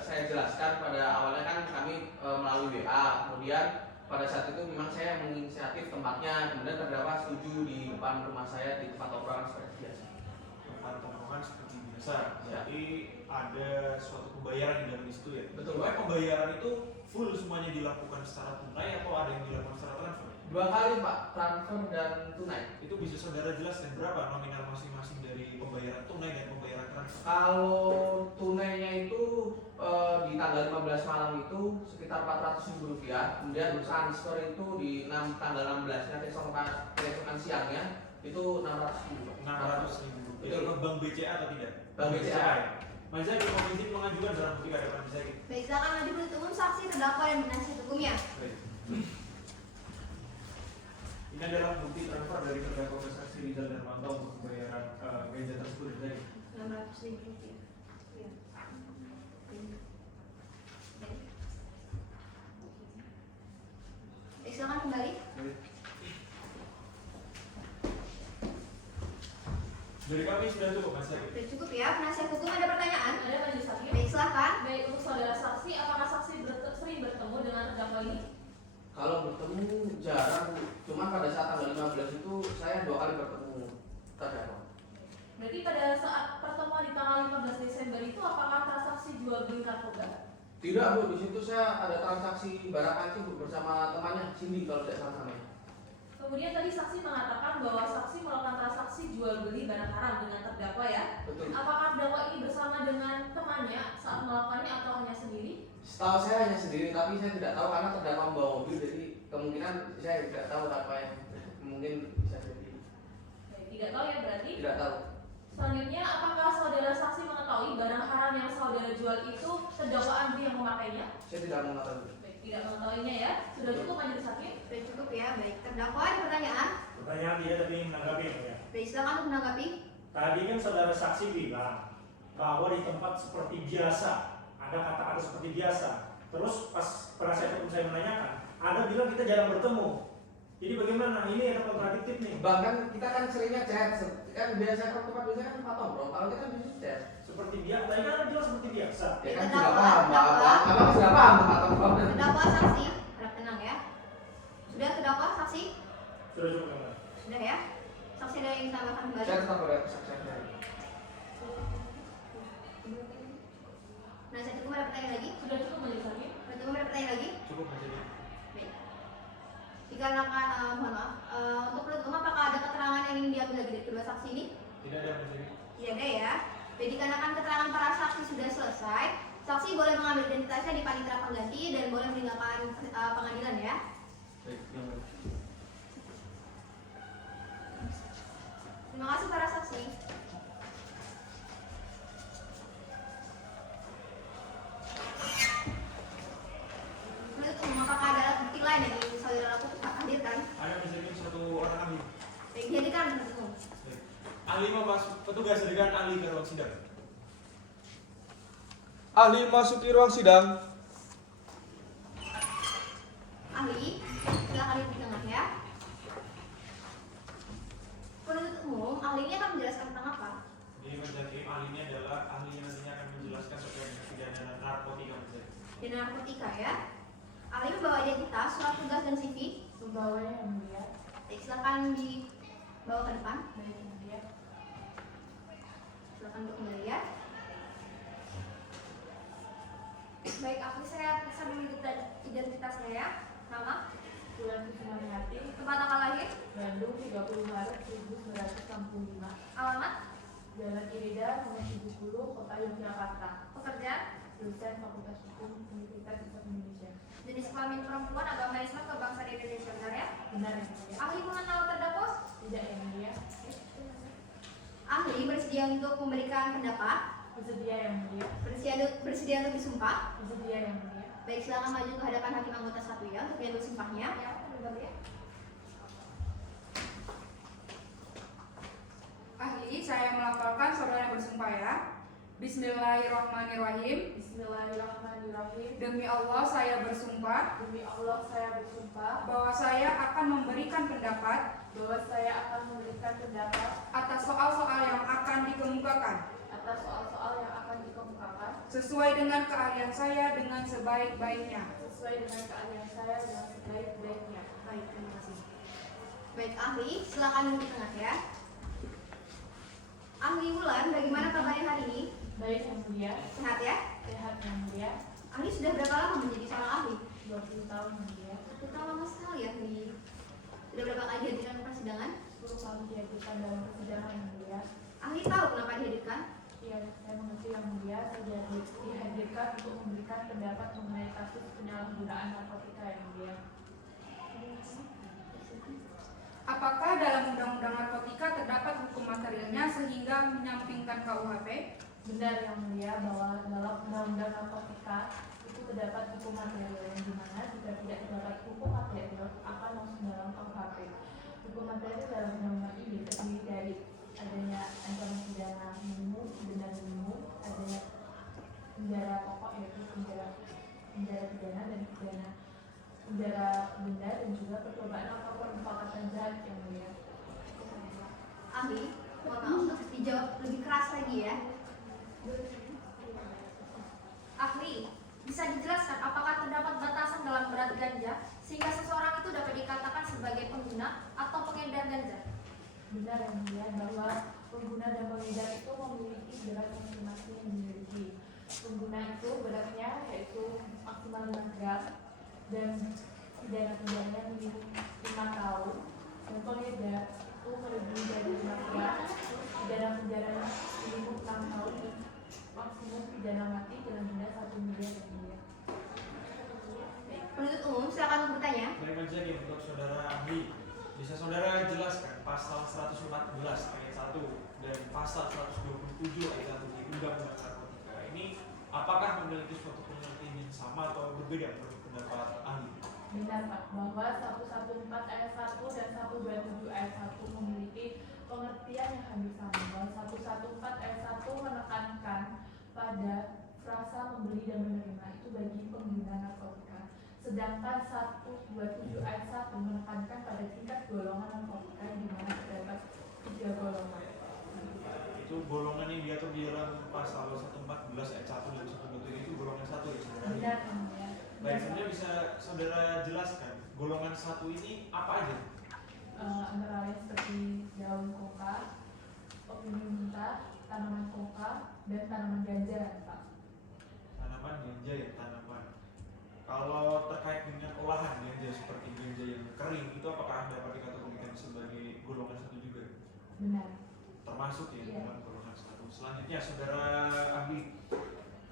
saya jelaskan pada awalnya kan kami melalui WA, kemudian pada saat itu memang saya menginisiatif tempatnya, kemudian terdakwa setuju di depan rumah saya di tempat tongkrongan seperti biasa. Tempat tongkrongan seperti biasa. Ya. Berarti ada suatu pembayaran di dalam situ ya? Betul. Pokoknya pembayaran itu full semuanya dilakukan secara tunai atau ada yang dilakukan secara transfer? 2 kali Pak, transfer dan tunai. Itu bisa saudara jelaskan berapa nominal masing-masing dari pembayaran tunai dan pembayaran transfer? Kalau tunainya itu di tanggal 15 malam itu sekitar 400.000 rupiah, kemudian transfer itu di tanggal 16-nya keesokan siangnya itu 600.000. 600.000 rupiah. Itu ke bank BCA atau tidak? Bank BCA. ya. Majelis hakim mohon izin mengajukan barang bukti ke hadapan majelis hakim. Baik, silakan maju penuntut umum, saksi, terdakwa, dan penasihat hukumnya. Baik. Ini adalah bukti transfer dari terdakwa ke saksi Rizal Darmanto untuk pembayaran ganja tersebut. Jadi 600.000 rupiah. Iya. Baik, silakan kembali. dari kami sudah cukup mas hakim. Sudah cukup ya, penasihat hukum ada pertanyaan? Ada majelis hakim? Baik, silakan. Baik, untuk saudara saksi, apakah saksi sering bertemu dengan terdakwa ini? Kalau bertemu jarang, cuma pada saat tanggal 15 itu saya 2 kali bertemu terdakwa. Berarti pada saat pertemuan di tanggal 15 Desember itu apakah transaksi jual beli narkoba? Tidak Bu, di situ saya ada transaksi barang antik Bu, bersama temannya Cindy kalau tidak salah namanya. Kemudian tadi saksi mengatakan bahwa saksi melakukan transaksi jual beli barang haram dengan terdakwa ya. Betul. Apakah terdakwa ini bersama dengan temannya saat melakukannya atau hanya sendiri? Setahu saya hanya sendiri, tapi saya tidak tahu karena terdakwa membawa mobil, jadi kemungkinan saya tidak tahu apa yang mungkin bisa jadi. Baik, tidak tahu ya berarti. Tidak tahu. Selanjutnya, apakah saudara saksi mengetahui barang haram yang saudara jual itu terdakwa Andri yang memakainya? Saya tidak mengetahui. Baik, tidak mengetahuinya ya. Sudah cukup majelis hakim? Sudah cukup ya, baik. Terdakwa ada pertanyaan? Pertanyaan dia tadi menanggapi ya. Baik, silakan untuk menanggapi. Tadi kan saudara saksi bilang bahwa di tempat seperti biasa, ada kata-kata seperti biasa. Terus pas penasihat hukum saya menanyakan, Anda bilang kita jarang bertemu. Jadi bagaimana? Ini ada kontradiktif nih. Bahkan kita kan seringnya chat, kan biasa tempat biasanya kan tempat nongkrong. Kalau kita bisa chat. Seperti biasa, tadi kan Anda bilang seperti biasa. Ya kan Terdakwa, sudah paham, terdakwa. Abang sudah paham tempat nongkrong. Terdakwa saksi, harap tenang ya. Sudah terdakwa saksi? Sudah cukup kan? Sudah ya. Saksi ada yang ditambahkan kembali? Saya tetap boleh kesaksian saya. Penasihat hukum ada pertanyaan lagi? Sudah cukup majelis hakim? Penasihat hukum ada pertanyaan lagi? Cukup mas hakim. Baik. Dikarenakan, mohon maaf, untuk penuntut umum apakah ada keterangan yang ingin diambil lagi dari kedua saksi ini? Tidak ada mas hakim. Tidak ada ya. Jadi dikarenakan keterangan para saksi sudah selesai, saksi boleh mengambil identitasnya di panitera pengganti dan boleh meninggalkan pengadilan ya. Baik, yang baik. Terima kasih para saksi. Ahli petugas adegan ahli ke ruang sidang. Ahli memasuki ruang sidang. Ahli, silakan di tengah ya. Penuntut umum, ahli ini akan menjelaskan tentang apa? Ini Majelis Hakim ahli ini adalah ahli yang nantinya akan menjelaskan terkait dengan pidana narkotika. Di narkotika ya. Ahli membawa identitas, surat tugas dan CV. Membawanya yang mulia. Baik, silakan dibawa ke depan. Baik yang mulia. Silakan duduk kembali ya. Baik, aku saya periksa dulu identitasnya ya. Nama, Bulan Kusumawati, tempat tanggal lahir, Bandung 30 Maret 1965. alamat, Jalan Irida nomor 70, Kota Yogyakarta. pekerjaan, Dosen Fakultas Hukum Universitas Islam Indonesia. jenis kelamin perempuan, agama Islam, kebangsaan Indonesia, benar ya? Benar yang mulia. Ahli mengenal terdakwa, Tidak yang mulia. Ahli bersedia untuk memberikan pendapat. Bersedia yang mulia. Bersedia untuk disumpah. Bersedia yang mulia. Baik, silakan maju ke hadapan hakim anggota 1 ya untuk diambil sumpahnya. ya, benar ya? Ahli, saya melafalkan saudara bersumpah ya. Bismillahirrahmanirrahim. Bismillahirrahmanirrahim. Demi Allah saya bersumpah Demi Allah saya bersumpah bahwa saya akan memberikan pendapat bahwa saya akan memberikan pendapat atas soal-soal yang akan dikemukakan atas soal-soal yang akan dikemukakan sesuai dengan keahlian saya dengan sebaik-baiknya. sesuai dengan keahlian saya dengan sebaik-baiknya. Baik, terima kasih. Baik, ahli, silakan duduk di tengah ya. Ahli Wulan, bagaimana kabarnya hari ini? Baik yang mulia. Sehat ya? Sehat yang mulia. Ahli sudah berapa lama menjadi seorang ahli? 20 tahun yang mulia. Kita lama sekali ya, ahli. Sudah berapa kali dihadirkan persidangan? 10 kali dihadirkan dalam persidangan yang mulia. Ahli tahu kenapa dihadirkan? Ya, saya mengerti yang mulia. Saya dihadirkan untuk memberikan pendapat mengenai kasus penyalahgunaan narkotika yang mulia. Apakah dalam Undang-Undang Narkotika terdapat hukum materialnya sehingga menyampingkan KUHP? Benar yang mulia bahwa dalam undang-undang narkotika itu terdapat hukum material yang dimana jika tidak terdapat hukum material akan masuk dalam KUHP. Hukum material dalam undang-undang ini terdiri dari adanya ancaman pidana minimum, denda minimum, adanya penjara pokok yaitu penjara pidana dan penjara denda dan juga percobaan atau permufakatan jahat yang mulia. Ahli, mohon maaf untuk dijawab lebih keras lagi ya. Ahli, bisa dijelaskan apakah terdapat batasan dalam berat ganja sehingga seseorang itu dapat dikatakan sebagai pengguna atau pengedar ganja? Benar yang mulia bahwa pengguna dan pengedar itu memiliki berat masing-masing yang dimiliki. Pengguna itu beratnya yaitu maksimal 5 gram dan pidana penjaranya minimum 5 tahun, dan pengedar itu melebihi dari 5 gram, pidana penjaranya minimum 6 tahun dan maksimum pidana mati dengan denda 1 miliar yang mulia. Penuntut umum, silakan untuk bertanya. Baik Majelis Hakim, untuk saudara ahli, bisa saudara jelaskan pasal 114 ayat 1 dan pasal 127 ayat 1 di Undang-Undang Narkotika ini apakah memiliki suatu pengertian yang sama atau berbeda menurut pendapat ahli? Benar Pak, bahwa 114 ayat 1 dan 127 ayat 1 memiliki pengertian yang hampir sama. Bahwa 114 ayat 1 menekankan pada frasa membeli dan menerima itu bagi pengguna narkotika. Sedangkan 127 ayat 1 menekankan pada tingkat golongan narkotika di mana terdapat 3 golongan. Itu golongan yang diatur di dalam pasal 114 ayat 1 dan 127 itu golongan 1 ya saudara? Benar yang mulia. Baik, sebenarnya bisa saudara jelaskan golongan 1 ini apa aja? Antara lain seperti daun koka, opium mentah, tanaman koka, dan tanaman ganja, Pak. Tanaman ganja ya, tanaman. Kalau terkait dengan olahan ganja seperti ganja yang kering itu apakah dapat dikategorikan sebagai golongan 1 juga? Benar. Termasuk ya Iya. dalam golongan 1. Selanjutnya saudara ahli,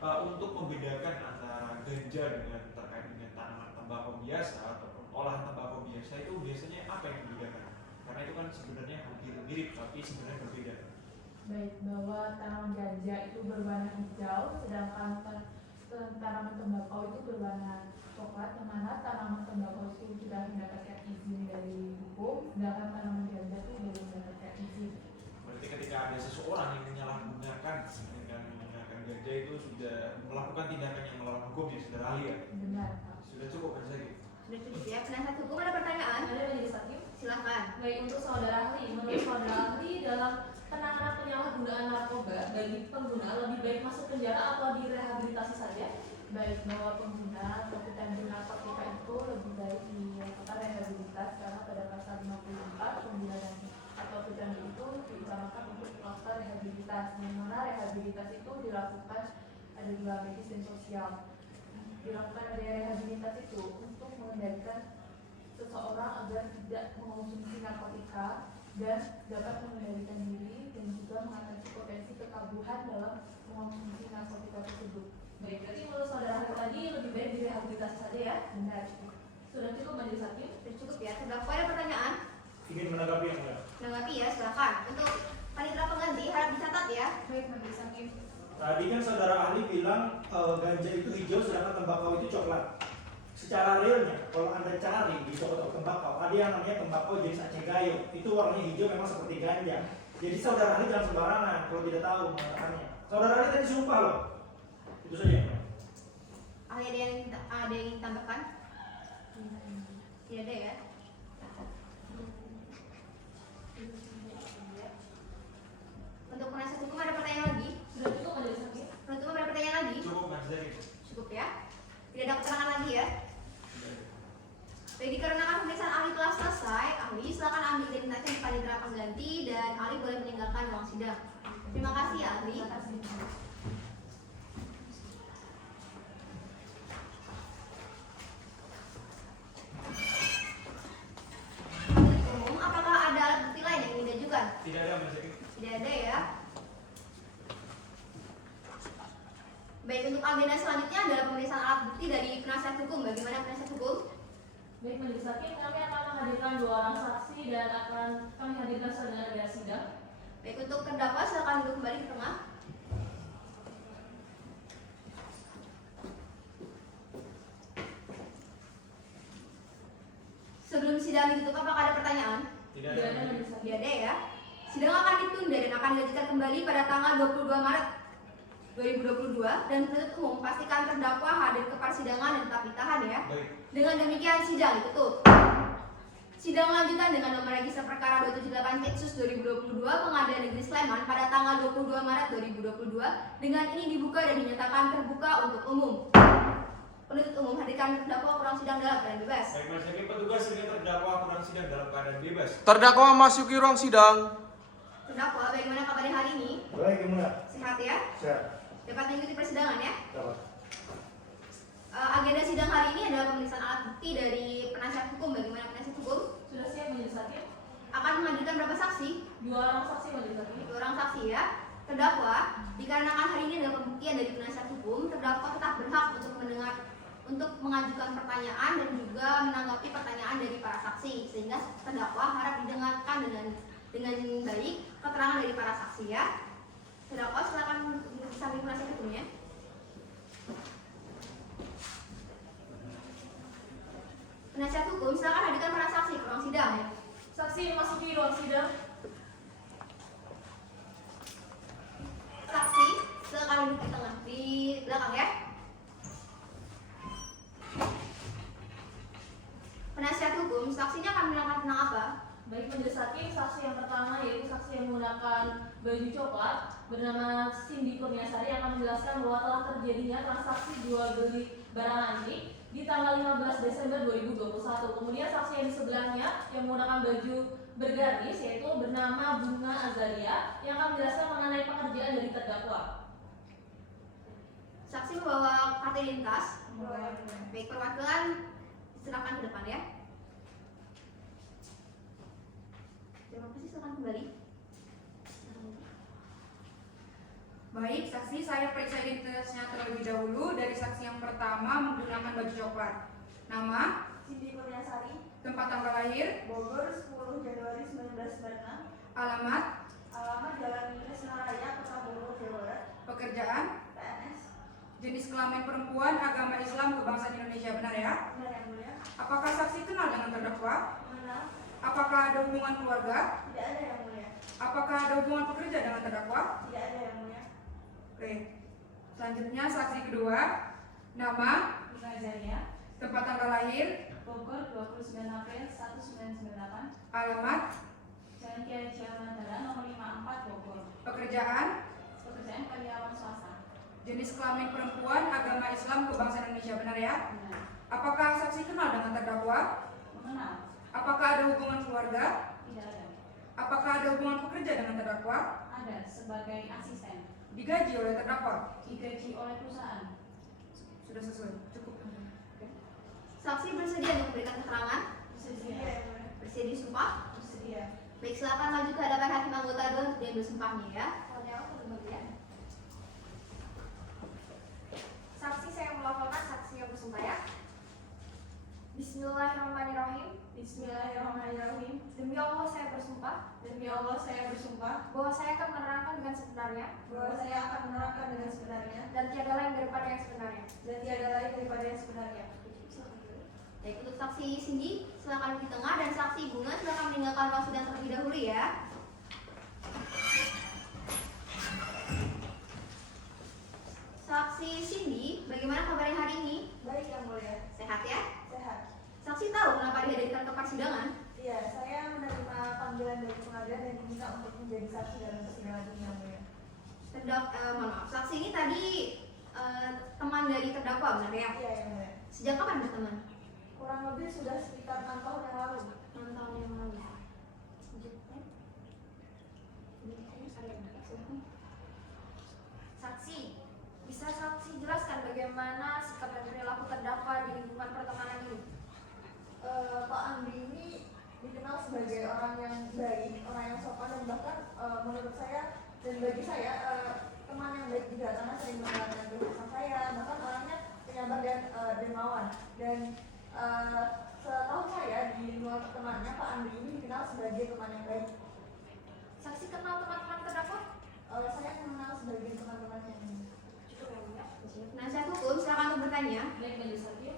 untuk membedakan antara ganja dengan terkait dengan tanaman tembakau biasa ataupun olahan tembakau biasa itu biasanya apa yang membedakan? Karena itu kan sebenarnya hampir mirip tapi sebenarnya berbeda. Baik, bahwa tanaman ganja itu berwarna hijau, sedangkan tanaman tembakau itu berwarna coklat, yang mana tanaman tembakau itu sudah mendapatkan izin dari hukum, sedangkan tanaman ganja itu belum mendapatkan izin. Berarti ketika ada seseorang yang menyalahgunakan dengan menggunakan ganja itu sudah melakukan tindakan yang melawan hukum ya saudara ahli ya. Benar. Sudah cukup kan saya? Sudah cukup ya. Penasihat hukum ada pertanyaan? Ada majelis hakim? Silakan. Baik, untuk saudara ahli, menurut saudara ahli dalam penanganan penyalahgunaan narkoba bagi pengguna lebih baik masuk penjara atau direhabilitasi saja? Baik, bahwa pengguna atau pecandu narkotika itu lebih baik dilakukan rehabilitas karena pada pasal 54 pengguna atau pecandu itu diutamakan untuk melakukan rehabilitas, yang mana rehabilitas itu dilakukan ada dua, medis dan sosial. Dilakukan ada rehabilitas itu untuk mengendalikan seseorang agar tidak mengonsumsi narkotika dan dapat mengendalikan diri dan juga mengatasi potensi kekabuhan dalam mengonsumsi narkotika tersebut. Baik, berarti menurut saudara ahli tadi lebih baik direhabilitasi saja ya? Benar. Sudah cukup majelis hakim? Sudah cukup ya. Terdakwa ada pertanyaan? Ingin menanggapi yang mulia. Menanggapi ya, silakan. Untuk panitera pengganti harap dicatat ya. Baik, majelis hakim. Tadi kan saudara ahli bilang ganja itu hijau sedangkan tembakau itu coklat. Secara realnya, kalau anda cari di toko tembakau, ada yang namanya tembakau jenis Aceh Gayo. Itu warnanya hijau memang seperti ganja. Jadi saudara ahli jangan sembarangan kalau tidak tahu mengatakannya. Saudara ahli tadi sumpah loh. Itu saja. Ahli ada yang ingin tambahkan? Tidak ada ya. Untuk penasihat hukum ada pertanyaan lagi? Sudah cukup majelis hakim? Penutup ada pertanyaan lagi? Cukup kan saya? Cukup ya. Tidak ada keterangan lagi ya. Baik, dikarenakan pemeriksaan ahli telah selesai, ahli silakan ambil identitasnya di panitera pengganti dan ahli boleh meninggalkan ruang sidang. Terima kasih ya, ahli. Penuntut umum, apakah ada alat bukti lain yang ingin diajukan? Tidak ada Mas Zaki. Tidak ada ya. Baik, untuk agenda selanjutnya adalah pemeriksaan alat bukti dari penasihat hukum. Bagaimana penasihat hukum? Baik, majelis hakim, kami akan menghadirkan 2 orang saksi dan akan kami hadirkan saudara agenda sidang. Baik, untuk terdakwa silakan duduk kembali di tengah. Sebelum sidang ditutup, apakah ada pertanyaan? Tidak Tidak ada. ada majelis hakim. Tidak ada ya. Sidang akan ditunda dan akan dilanjutkan kembali pada tanggal 22 Maret 2022 dan penuntut umum pastikan terdakwa hadir ke persidangan dan tetap ditahan ya. Baik. Dengan demikian sidang ditutup. Sidang lanjutan dengan nomor register perkara 278 Ketsus 2022 Pengadilan Negeri Sleman pada tanggal 22 Maret 2022 dengan ini dibuka dan dinyatakan terbuka untuk umum. Penuntut umum hadirkan terdakwa kurang sidang dalam keadaan bebas. Baik Mas Zaki, petugas dengan terdakwa kurang sidang dalam keadaan bebas. Terdakwa memasuki ruang sidang. Terdakwa, bagaimana kabarnya hari ini? Baik, yang mulia. Sehat ya? Sehat. Dapat mengikuti persidangan ya? Dapat. Agenda sidang hari ini adalah pemeriksaan alat bukti dari penasihat hukum. Bagaimana penasihat hukum? Sudah siap majelis hakim? Akan menghadirkan berapa saksi? 2 orang saksi majelis hakim. 2 orang saksi ya. Terdakwa, dikarenakan hari ini adalah pembuktian dari penasihat hukum, terdakwa tetap berhak untuk mengajukan pertanyaan dan juga menanggapi pertanyaan dari para saksi, sehingga terdakwa harap didengarkan dengan baik keterangan dari para saksi ya. Terdakwa silakan samping penasihat hukumnya. Penasihat hukum silakan hadirkan para saksi ke ruang sidang ya. Saksi memasuki ruang sidang. Saksi silakan duduk di tengah di belakang ya. Penasihat hukum, saksinya akan menerangkan tentang apa? Baik majelis hakim, saksi yang pertama yaitu saksi yang menggunakan baju coklat bernama Cindy Kurniasari akan menjelaskan bahwa telah terjadinya transaksi jual beli barang antik di tanggal 15 Desember 2021. Kemudian saksi yang di sebelahnya yang menggunakan baju bergaris yaitu bernama Bunga Azalia yang akan menjelaskan mengenai pekerjaan dari terdakwa. Saksi membawa kartu identitas. Baik, perwakilan silakan ke depan ya. Terima kasih, silakan kembali. Baik, saksi saya periksa identitasnya terlebih dahulu. Dari saksi yang pertama menggunakan baju coklat. Nama, Cindy Kurniasari, tempat tanggal lahir, Bogor, 10 Januari 1996. alamat, Alamat Jalan Krisna Raya, Kota Bogor, Jawa Barat. pekerjaan, PNS. jenis kelamin perempuan, agama Islam, kebangsaan Indonesia. Benar ya? Benar yang mulia. Apakah saksi kenal dengan terdakwa? Mengenal? Apakah ada hubungan keluarga? Tidak ada yang mulia. Apakah ada hubungan pekerja dengan terdakwa? Tidak ada yang mulia. Oke. Selanjutnya saksi kedua, nama, Nazaria, tempat tanggal lahir, Bogor 29 April 1998, alamat, Jalan Kiai Haji Mandala nomor 54 Bogor. pekerjaan, Pekerjaan karyawan swasta. jenis kelamin perempuan, agama Islam, kebangsaan Indonesia, benar ya? Benar. Apakah saksi kenal dengan terdakwa? Mengenal? Apakah ada hubungan keluarga? Tidak ada. Apakah ada hubungan pekerja dengan terdakwa? Ada sebagai asisten. Digaji oleh terdakwa? Digaji oleh perusahaan. Sudah sesuai, cukup. Saksi bersedia untuk memberikan keterangan? Bersedia Bersedia. yang mulia. Bersedia disumpah? Bersedia. Baik, silakan maju ke hadapan hakim anggota dua untuk diambil sumpahnya ya. Kalau yang aku ya. Saksi saya melaporkan saksi yang bersumpah ya. Bismillahirrahmanirrahim. Bismillahirrahmanirrahim. Demi Allah saya bersumpah Demi Allah saya bersumpah bahwa saya akan menerangkan dengan sebenarnya Bahwa saya akan menerangkan dengan sebenarnya dan tiada lain daripada yang sebenarnya. dan tiada lain daripada yang sebenarnya. Baik, untuk saksi Cindy silakan di tengah dan saksi Bunga silakan meninggalkan ruang sidang terlebih dahulu ya. Saksi Cindy, bagaimana kabarnya hari ini? Baik yang mulia. Sehat ya? Sehat. Saksi tahu kenapa dihadirkan ke persidangan? Iya, saya menerima panggilan dari pengadilan dan diminta untuk menjadi saksi dalam persidangan ini yang mulia. Mohon maaf, saksi ini tadi teman dari terdakwa benar ya? Iya yang mulia. Sejak kapan berteman? Kurang lebih sudah sekitar 6 tahun yang lalu. 6 tahun yang lalu. Saksi, bisa saksi jelaskan bagaimana sikap dan perilaku terdakwa di lingkungan pertemanan ini? Pak Andi ini dikenal sebagai orang yang baik, orang yang sopan dan bahkan menurut saya dan bagi saya teman yang baik juga karena sering mendengarkan keluhan saya, bahkan orangnya penyabar dan dermawan. Dan setahu saya di luar temannya Pak Andi ini dikenal sebagai teman yang baik. Saksi kenal teman-teman terdakwa? Saya mengenal sebagai teman-teman yang Cukup yang mulia. Penasihat hukum silakan untuk bertanya. Baik, majelis hakim.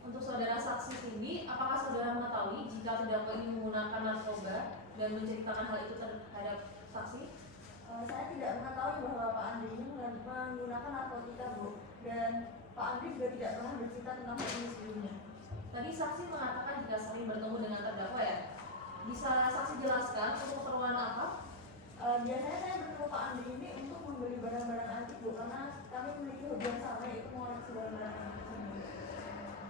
Untuk saudara saksi Cindy, apakah saudara mengetahui jika terdakwa ini menggunakan narkoba dan menceritakan hal itu terhadap saksi? saya tidak mengetahui bahwa Pak Andi ini menggunakan narkotika, Bu. Dan Pak Andi juga tidak pernah bercerita tentang hal ini sebelumnya. Tadi saksi mengatakan jika sering bertemu dengan terdakwa ya. Bisa saksi jelaskan untuk keperluan apa? Biasanya saya bertemu Pak Andi ini untuk membeli barang-barang antik, Bu, karena kami memiliki hobi yang sama, yaitu mengoleksi barang-barang antik.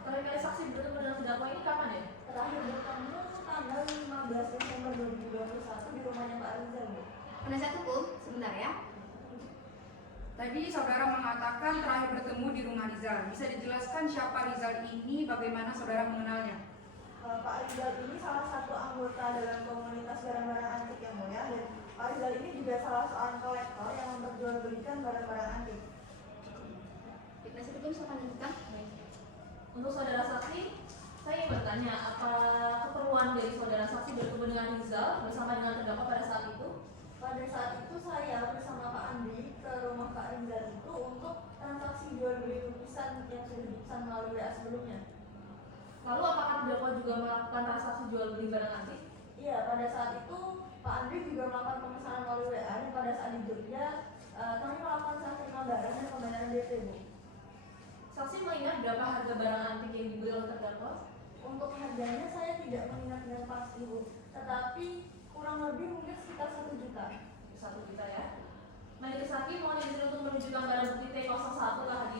Terakhir kali saksi bertemu dengan terdakwa ini kapan ya? Terakhir bertemu tanggal 15 Desember 2021 di rumahnya Pak Rizal, Bu. Penasihat hukum, sebentar ya. Tadi saudara mengatakan terakhir bertemu di rumah Rizal. Bisa dijelaskan siapa Rizal ini, bagaimana saudara mengenalnya? Pak Rizal ini salah satu anggota dalam komunitas barang-barang antik yang mulia, dan Pak Rizal ini juga salah seorang kolektor yang memperjualbelikan barang-barang antik. Penasihat hukum silakan lanjutkan. Untuk saudara saksi, saya ingin bertanya, apa keperluan dari saudara saksi bertemu dengan Rizal bersama dengan terdakwa pada saat itu? Pada saat itu saya bersama Pak Andi ke rumah Pak Rizal itu untuk transaksi jual beli lukisan yang sudah dipesan melalui WA sebelumnya. Lalu apakah terdakwa juga melakukan transaksi jual beli barang antik? Iya, pada saat itu Pak Andi juga melakukan pemesanan melalui WA dan pada saat di Jogja kami melakukan serah terima barang dan pembayaran DP, Bu. Saksi mengingat berapa harga barang antik yang dibeli oleh terdakwa? Untuk harganya saya tidak mengingat dengan pasti, Bu, tetapi kurang lebih mungkin sekitar 1 juta. 1 juta ya. Majelis hakim mohon izin untuk menunjukkan barang bukti T01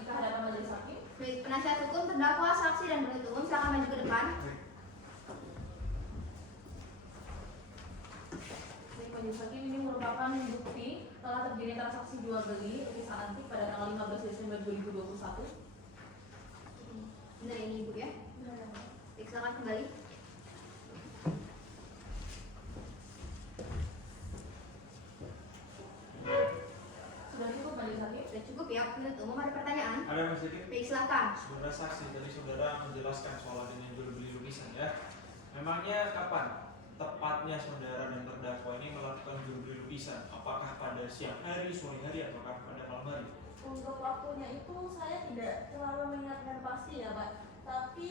ke hadapan majelis hakim. Baik, penasihat hukum, terdakwa, saksi dan penuntut umum silakan maju ke depan. Baik, majelis hakim, ini merupakan bukti telah terjadi transaksi jual beli lukisan antik pada tanggal 15 Desember 2021. Benar ini Ibu ya? Baik, silakan kembali. Sudah cukup majelis hakim? Sudah cukup ya, penuntut umum ada pertanyaan? Ada Mas Diki? Baik, silakan. Saudara saksi, tadi saudara menjelaskan soal adanya jual beli lukisan ya. Memangnya kapan tepatnya saudara dan terdakwa ini melakukan jual beli lukisan? Apakah pada siang hari, sore hari, ataukah pada malam hari? Untuk waktunya itu saya tidak terlalu mengingat dengan pasti ya, Pak. Tapi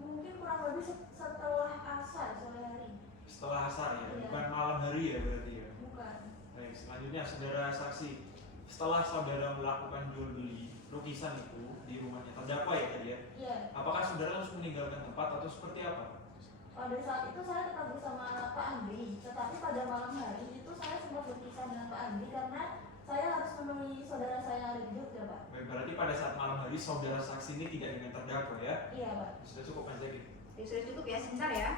mungkin kurang lebih setelah asar sore hari. Setelah asar ya, Iya. bukan malam hari ya berarti ya? selanjutnya, saudara saksi, setelah saudara melakukan jual beli lukisan itu di rumahnya terdakwa ya tadi ya, Iya. apakah saudara langsung meninggalkan tempat atau seperti apa? Pada saat itu saya tetap bersama Pak Andri, tetapi pada malam hari itu saya sempat berpisah dengan Pak Andri karena saya harus menemui saudara saya yang ada di Jogja, Pak. Baik, berarti pada saat malam hari saudara saksi ini tidak dengan terdakwa ya? Iya, Pak. Sudah cukup Mas Zaki. Ya, sudah cukup ya, sebentar ya.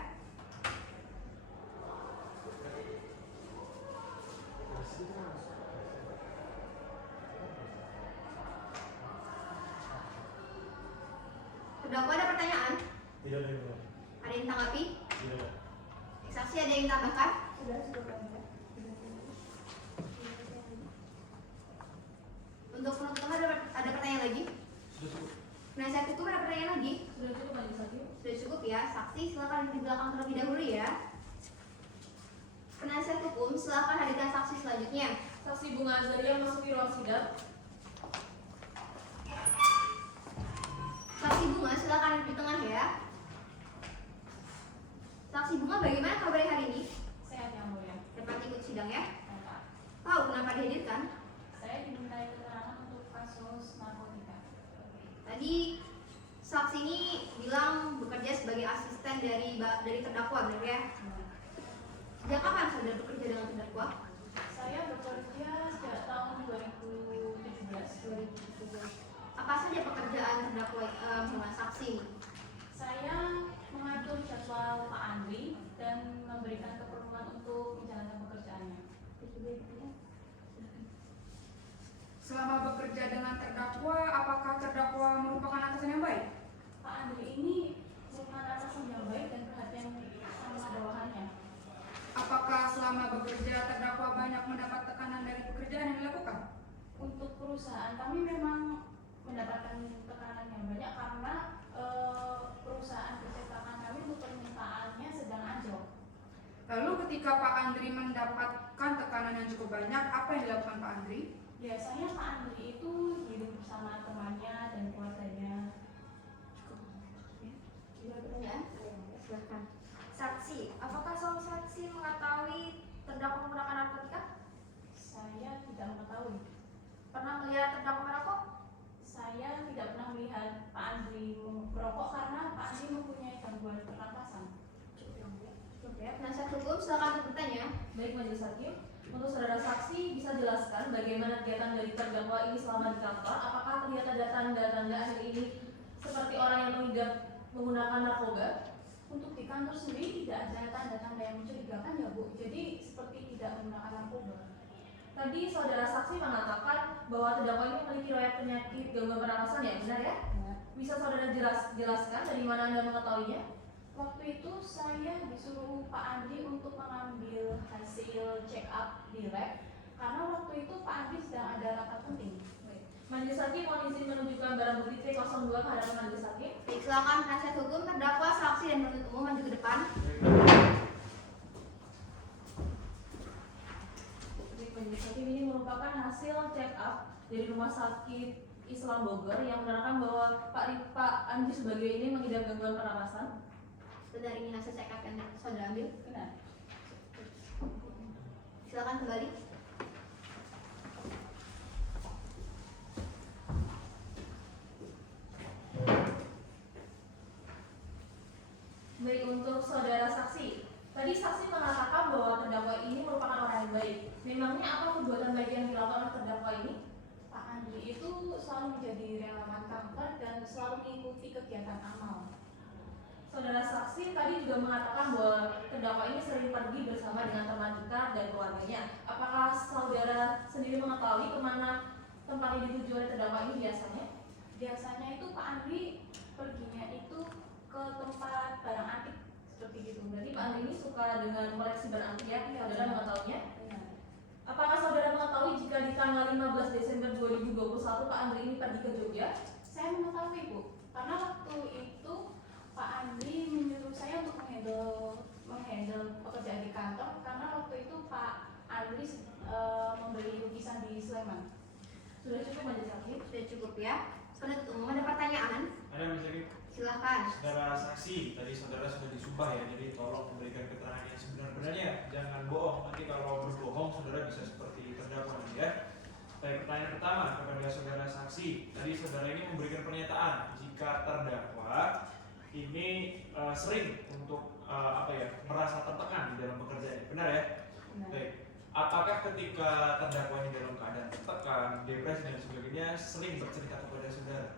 Terdakwa ada pertanyaan? Tidak ada yang mulia. Ada yang tanggapi? Tidak ada. Saksi ada yang tambahkan? Sudah cukup, Pak. Untuk penuntut umum ada pertanyaan lagi? Sudah cukup. Penasihat hukum ada pertanyaan lagi? Sudah cukup majelis hakim. Sudah cukup ya. Saksi silakan di belakang terlebih dahulu ya. Penasihat hukum silakan hadirkan saksi selanjutnya. Saksi Bunga Azaria memasuki ruang sidang. Saksi Bunga silakan di tengah ya. Saksi Bunga bagaimana kabarnya hari ini? Sehat yang mulia. Dapat ikut sidang ya? Bapak, Tahu kenapa dihadirkan? saya dimintai keterangan untuk kasus narkotika. Tadi saksi ini bilang bekerja sebagai asisten dari terdakwa, benar ya? Sejak kapan saudara bekerja dengan terdakwa? Saya bekerja sejak tahun 2017. Apa saja pekerjaan terdakwa sama saksi? Saya mengatur jadwal Pak Andri dan memberikan keperluan untuk menjalankan pekerjaannya. Selama bekerja dengan terdakwa, apakah terdakwa merupakan atasan yang baik? Pak Andri ini merupakan atasan yang baik dan perhatian sama bawahannya. Apakah selama bekerja terdakwa banyak mendapat tekanan dari pekerjaan yang dilakukan? Untuk perusahaan kami memang mendapatkan tekanan yang banyak karena perusahaan percetakan kami untuk permintaannya sedang anjlok. Lalu ketika Pak Andri mendapatkan tekanan yang cukup banyak, apa yang dilakukan Pak Andri? Biasanya Pak Andri itu hidup bersama temannya dan keluarganya. Ada pertanyaan? Silakan. Saksi, apakah suami saksi mengetahui terdakwa menggunakan narkotika? Saya tidak mengetahui. Pernah melihat terdakwa merokok? Saya tidak pernah melihat Pak Andri merokok karena Pak Andri mempunyai gangguan pernapasan. Cukup ya. Penasihat hukum silakan bertanya. Baik majelis hakim. Untuk saudara saksi bisa jelaskan bagaimana kegiatan dari terdakwa ini selama di kantor? Apakah terlihat ada tanda-tanda akhir ini seperti orang yang mengidap menggunakan narkoba? Untuk di kantor sendiri tidak ada tanda-tanda yang mencurigakan ya Bu. Jadi seperti tidak menggunakan narkoba. Tadi saudara saksi mengatakan bahwa terdakwa ini memiliki riwayat penyakit gangguan pernapasan ya, benar ya? Bisa saudara jelaskan dari mana Anda mengetahuinya? Waktu itu saya disuruh Pak Andri untuk mengambil hasil check up di lab karena waktu itu Pak Andri sedang ada rapat penting. Majelis hakim mohon izin menunjukkan barang bukti T02 ke hadapan majelis hakim. Baik, silakan penasihat hukum, terdakwa, saksi dan penuntut umum maju ke depan. Baik, majelis hakim ini merupakan hasil check up dari rumah sakit Islam Bogor yang menerangkan bahwa Pak Andri sebagai ini mengidap gangguan pernapasan. Benar, ini hasil check up yang saudara ambil. Benar. Silakan kembali. Baik, untuk saudara saksi, tadi saksi mengatakan bahwa terdakwa ini merupakan orang yang baik. Memangnya apa perbuatan baik yang dilakukan oleh terdakwa ini? Pak Andri itu selalu menjadi relawan kanker dan selalu mengikuti kegiatan amal. Saudara saksi tadi juga mengatakan bahwa terdakwa ini sering pergi bersama dengan teman dekat dan keluarganya. Apakah saudara sendiri mengetahui kemana tempat yang dituju oleh terdakwa ini biasanya? Biasanya itu Pak Andri perginya itu ke tempat barang antik seperti gitu. Berarti Pak Andri ini suka dengan koleksi barang antik ya? Saudara mengetahuinya? Benar. Apakah saudara mengetahui jika di tanggal 15 Desember 2021 Pak Andri ini pergi ke Jogja? Saya mengetahui Bu, karena waktu itu Pak Andri menyuruh saya untuk menghandle pekerjaan di kantor karena waktu itu Pak Andri membeli lukisan di Sleman. Sudah cukup majelis hakim? Sudah cukup ya. Penuntut umum ada pertanyaan? Ada Mas Zaki? Silakan. Saudara saksi, tadi saudara sudah disumpah ya, jadi tolong memberikan keterangan yang sebenar-benarnya, jangan bohong. Nanti kalau berbohong, saudara bisa seperti terdakwa terdakwa ini ya. Baik, pertanyaan pertama kepada saudara saksi. Tadi saudara ini memberikan pernyataan jika terdakwa ini sering untuk merasa tertekan di dalam pekerjaan. Benar ya? Benar. Baik. Apakah ketika terdakwa ini dalam keadaan tertekan, depresi dan sebagainya sering bercerita kepada saudara?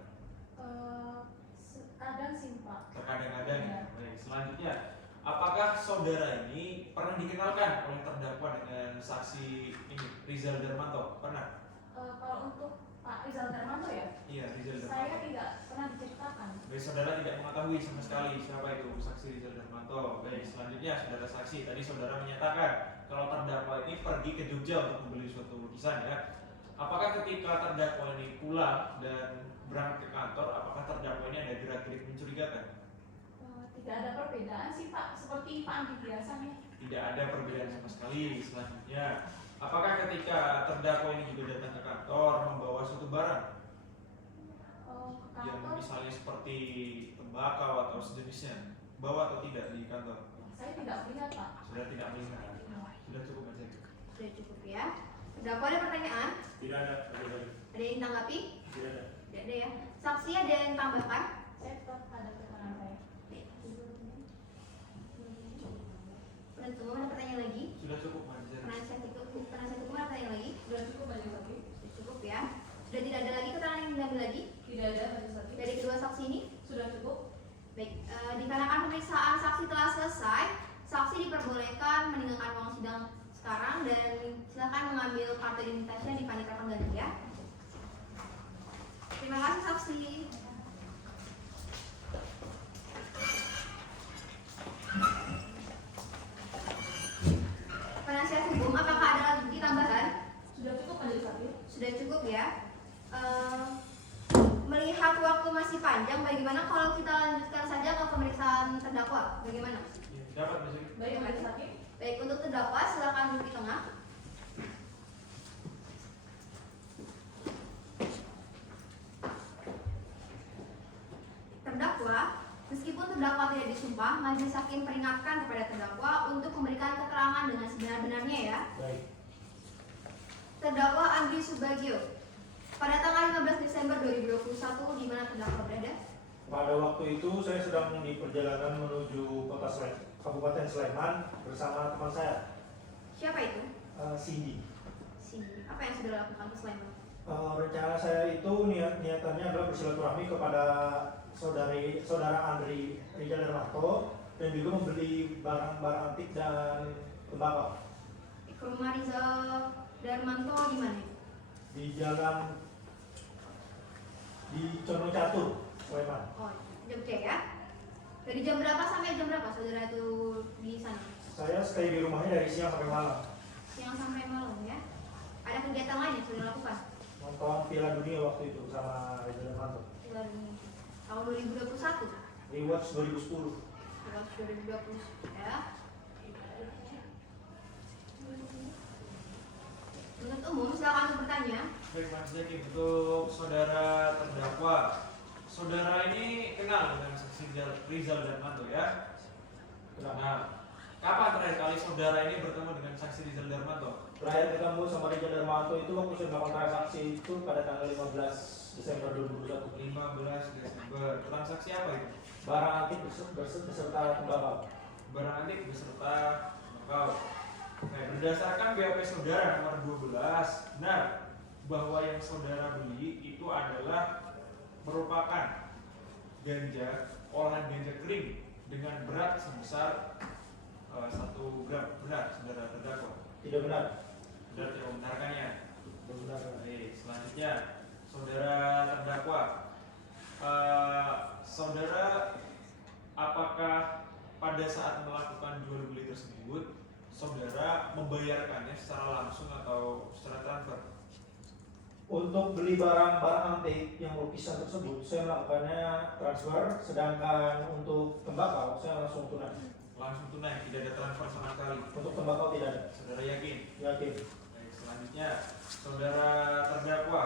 Kadang sih Pak. Terkadang-kadang ya. Iya. Baik, selanjutnya, apakah saudara ini pernah dikenalkan oleh terdakwa dengan saksi ini Rizal Darmanto? Pernah? Kalau untuk Pak Rizal Darmanto ya, Iya, Rizal Darmanto. saya tidak pernah diceritakan. Baik, saudara tidak mengetahui sama sekali siapa itu saksi Rizal Darmanto. Baik, selanjutnya saudara saksi. Tadi saudara menyatakan kalau terdakwa ini pergi ke Jogja untuk membeli suatu lukisan ya. Apakah ketika terdakwa ini pulang dan berangkat ke kantor, apakah terdakwa ini ada gerak-gerik mencurigakan? Tidak ada perbedaan sih Pak, seperti Pak Andi biasanya. Tidak ada perbedaan sama sekali. Selanjutnya, apakah ketika terdakwa ini juga datang ke kantor membawa suatu barang Ke yang kantor, misalnya seperti tembakau atau sejenisnya, bawa atau tidak di kantor? saya tidak melihat Pak. Sudah tidak melihat. Sudah cukup aja. Sudah cukup ya. Terdakwa ada pertanyaan? Tidak ada. Ada yang tanggapi? Tidak ada. Tidak ada ya. Saksi ada yang tambahkan? Saya tetap ada keterangan saya. Penuntut umum ada pertanyaan lagi? Sudah cukup aja. Penasihat hukum ada pertanyaan lagi? Sudah cukup majelis hakim? Sudah cukup ya. Sudah tidak ada lagi keterangan yang diambil lagi Tidak ada majelis hakim? dari kedua saksi ini? Sudah cukup? Baik, dikarenakan pemeriksaan saksi telah selesai, saksi diperbolehkan meninggalkan ruang sidang sekarang dan silakan mengambil kartu identitasnya di panitia pengganti ya. Terima kasih saksi. Penasihat hukum, apakah ada lagi tambahan? Sudah cukup majelis hakim? Sudah cukup ya. Melihat waktu masih panjang, bagaimana kalau kita lanjutkan saja ke pemeriksaan terdakwa? Bagaimana? Ya, dapat masuk. Baik majelis hakim? Baik, untuk terdakwa silakan duduk di tengah. Terdakwa, meskipun terdakwa tidak disumpah, majelis hakim peringatkan kepada terdakwa untuk memberikan keterangan dengan sebenar-benarnya ya. Baik. Terdakwa Andri Subagio, pada tanggal 15 Desember 2021 di mana terdakwa berada? Pada waktu itu saya sedang di perjalanan menuju Kabupaten Sleman bersama teman saya, Siapa itu? Cindy. Apa yang sudah lakukan ke Sleman? Rencana saya itu niatannya adalah bersilaturahmi kepada saudara Andri Rizal Darmanto dan juga membeli barang-barang antik dan tembakau Ke rumah Rizal Darmanto di mana? di jalan di Cono Catur, Sleman. Oh, Jogja ya. Dari jam berapa sampai jam berapa saudara itu di sana? Saya stay di rumahnya dari siang sampai malam. Siang sampai malam ya. Ada kegiatan lain yang sudah dilakukan? Nonton Piala Dunia waktu itu sama Rizal Darmanto. Dari tahun 2021. Rewatch 2010. Tahun 2020 ya. Penuntut umum silakan bertanya. Baik, Mas Zaki, untuk saudara terdakwa, saudara ini kenal dengan saksi Rizal Darmanto ya? Nah, kapan terakhir kali saudara ini bertemu dengan saksi Rizal Darmanto? Terakhir ketemu sama Rizal Darmanto itu waktu saya melakukan transaksi itu pada tanggal 15 Desember 2021. 15 Desember. Transaksi apa itu? Barang antik beserta tembakau. Barang antik beserta tembakau. Nah, berdasarkan BAP saudara nomor 12, benar bahwa yang saudara beli itu adalah merupakan ganja, olahan ganja kering dengan berat sebesar 1 gram. Benar, saudara terdakwa? Tidak benar. Saudara tidak membenarkannya. Tidak benar. Baik, selanjutnya saudara terdakwa, saudara apakah pada saat melakukan jual beli tersebut saudara membayarkannya secara langsung atau secara transfer? Untuk beli barang-barang antik yang lukisan tersebut saya melakukannya transfer, sedangkan untuk tembakau saya langsung tunai. Langsung tunai, tidak ada transfer sama sekali. Untuk tembakau tidak ada. Saudara yakin? Yakin. Baik, selanjutnya saudara terdakwa,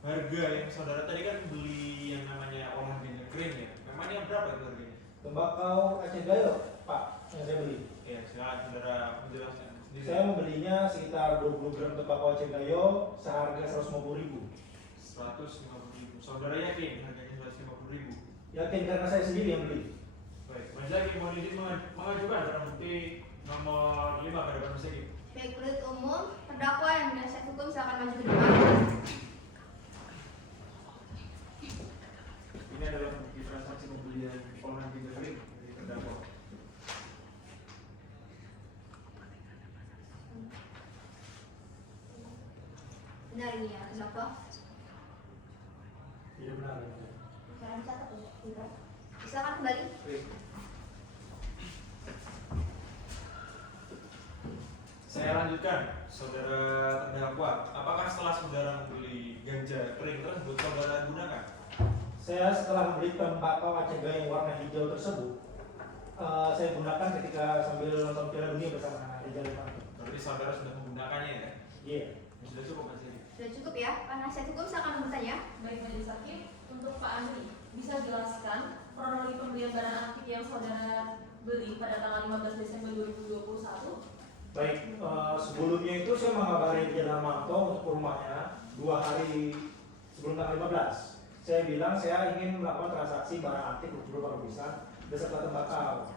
harga yang saudara tadi kan beli yang namanya olahan ganja kering ya, memangnya berapa itu harganya? Tembakau Aceh Gayo, Pak, yang saya beli. Ya, silakan saudara menjelaskan sendiri. Saya membelinya sekitar 25 gram tembakau cegayo seharga 150.000. 150.000. Saudara yakin harganya 150.000? Yakin karena saya sendiri yang beli. Baik, Majelis Hakim mohon izin mengajukan barang bukti nomor 5 ke depan Majelis Hakim. Baik, penuntut umum, terdakwa yang penasihat hukum silakan maju ke depan. Ini adalah bukti transaksi pembelian olahan pinggir kering dari terdakwa. Benar ini ya, terdakwa. Tidak benar. Sekarang dicatat ya, tidak. Silakan kembali. Baik. Saya lanjutkan, saudara terdakwa. Apakah setelah saudara membeli ganja kering tersebut saudara gunakan? Saya setelah membeli tembakau acega yang warna hijau tersebut, saya gunakan ketika sambil nonton Piala Dunia bersama Raja Lepanto. Berarti saudara sudah menggunakannya ya? Iya. Ya, sudah cukup Mas Hakim. Sudah cukup ya, penasihat hukum silakan bertanya. Baik, Majelis Hakim, untuk Pak Andri, bisa jelaskan kronologi pembelian barang antik yang saudara beli pada tanggal 15 Desember 2021? Baik, sebelumnya itu saya mengabari Raja Lepanto untuk ke rumahnya 2 hari sebelum tanggal 15. Saya bilang saya ingin melakukan transaksi barang antik berupa lukisan beserta tembakau.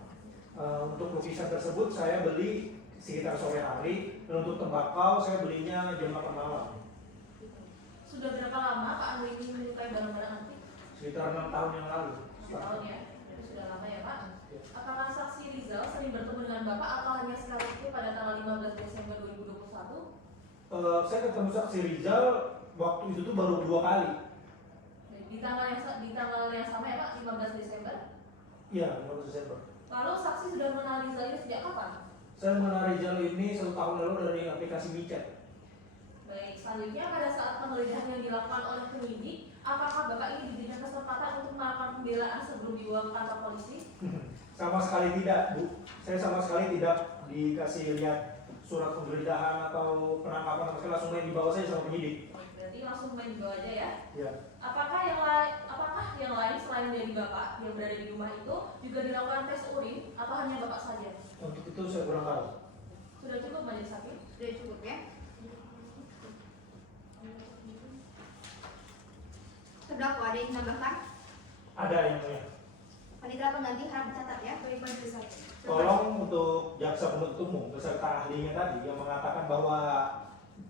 Untuk lukisan tersebut saya beli sekitar sore hari, dan untuk tembakau saya belinya jam 8 malam. Sudah berapa lama Pak Andri ini menyukai barang-barang antik? Sekitar 6 tahun yang lalu. 6 tahun ya? Jadi sudah lama ya Pak? Apakah saksi Rizal sering bertemu dengan Bapak atau hanya sekali itu pada tanggal 15 Desember 2021? Saya ketemu saksi Rizal waktu itu tuh baru 2 kali. Di tanggal yang sama ya Pak, 15 Desember? Iya, 15 Desember. Lalu saksi sudah mengenal Rizal ini sejak kapan? Saya mengenal Rizal ini 1 tahun lalu dari aplikasi WeChat. Baik, selanjutnya pada saat penggeledahan yang dilakukan oleh penyidik, apakah Bapak ini diberikan kesempatan untuk melakukan pembelaan sebelum dibawa ke kantor polisi? Sama sekali tidak, Bu. Saya sama sekali tidak dikasih lihat surat penggeledahan atau penangkapan, sama sekali langsung main dibawa saya sama penyidik. Berarti langsung main dibawa aja ya? Ya. Apakah yang lain selain dari Bapak yang berada di rumah itu juga dilakukan tes urin atau hanya Bapak saja? Untuk itu saya kurang tahu. Sudah cukup Majelis Hakim? Sudah cukup ya. Terdakwa ada yang menambahkan? Ada yang lain. Panitera pengganti harap dicatat ya. Baik, Majelis Hakim. Tolong untuk jaksa penuntut umum beserta ahlinya tadi yang mengatakan bahwa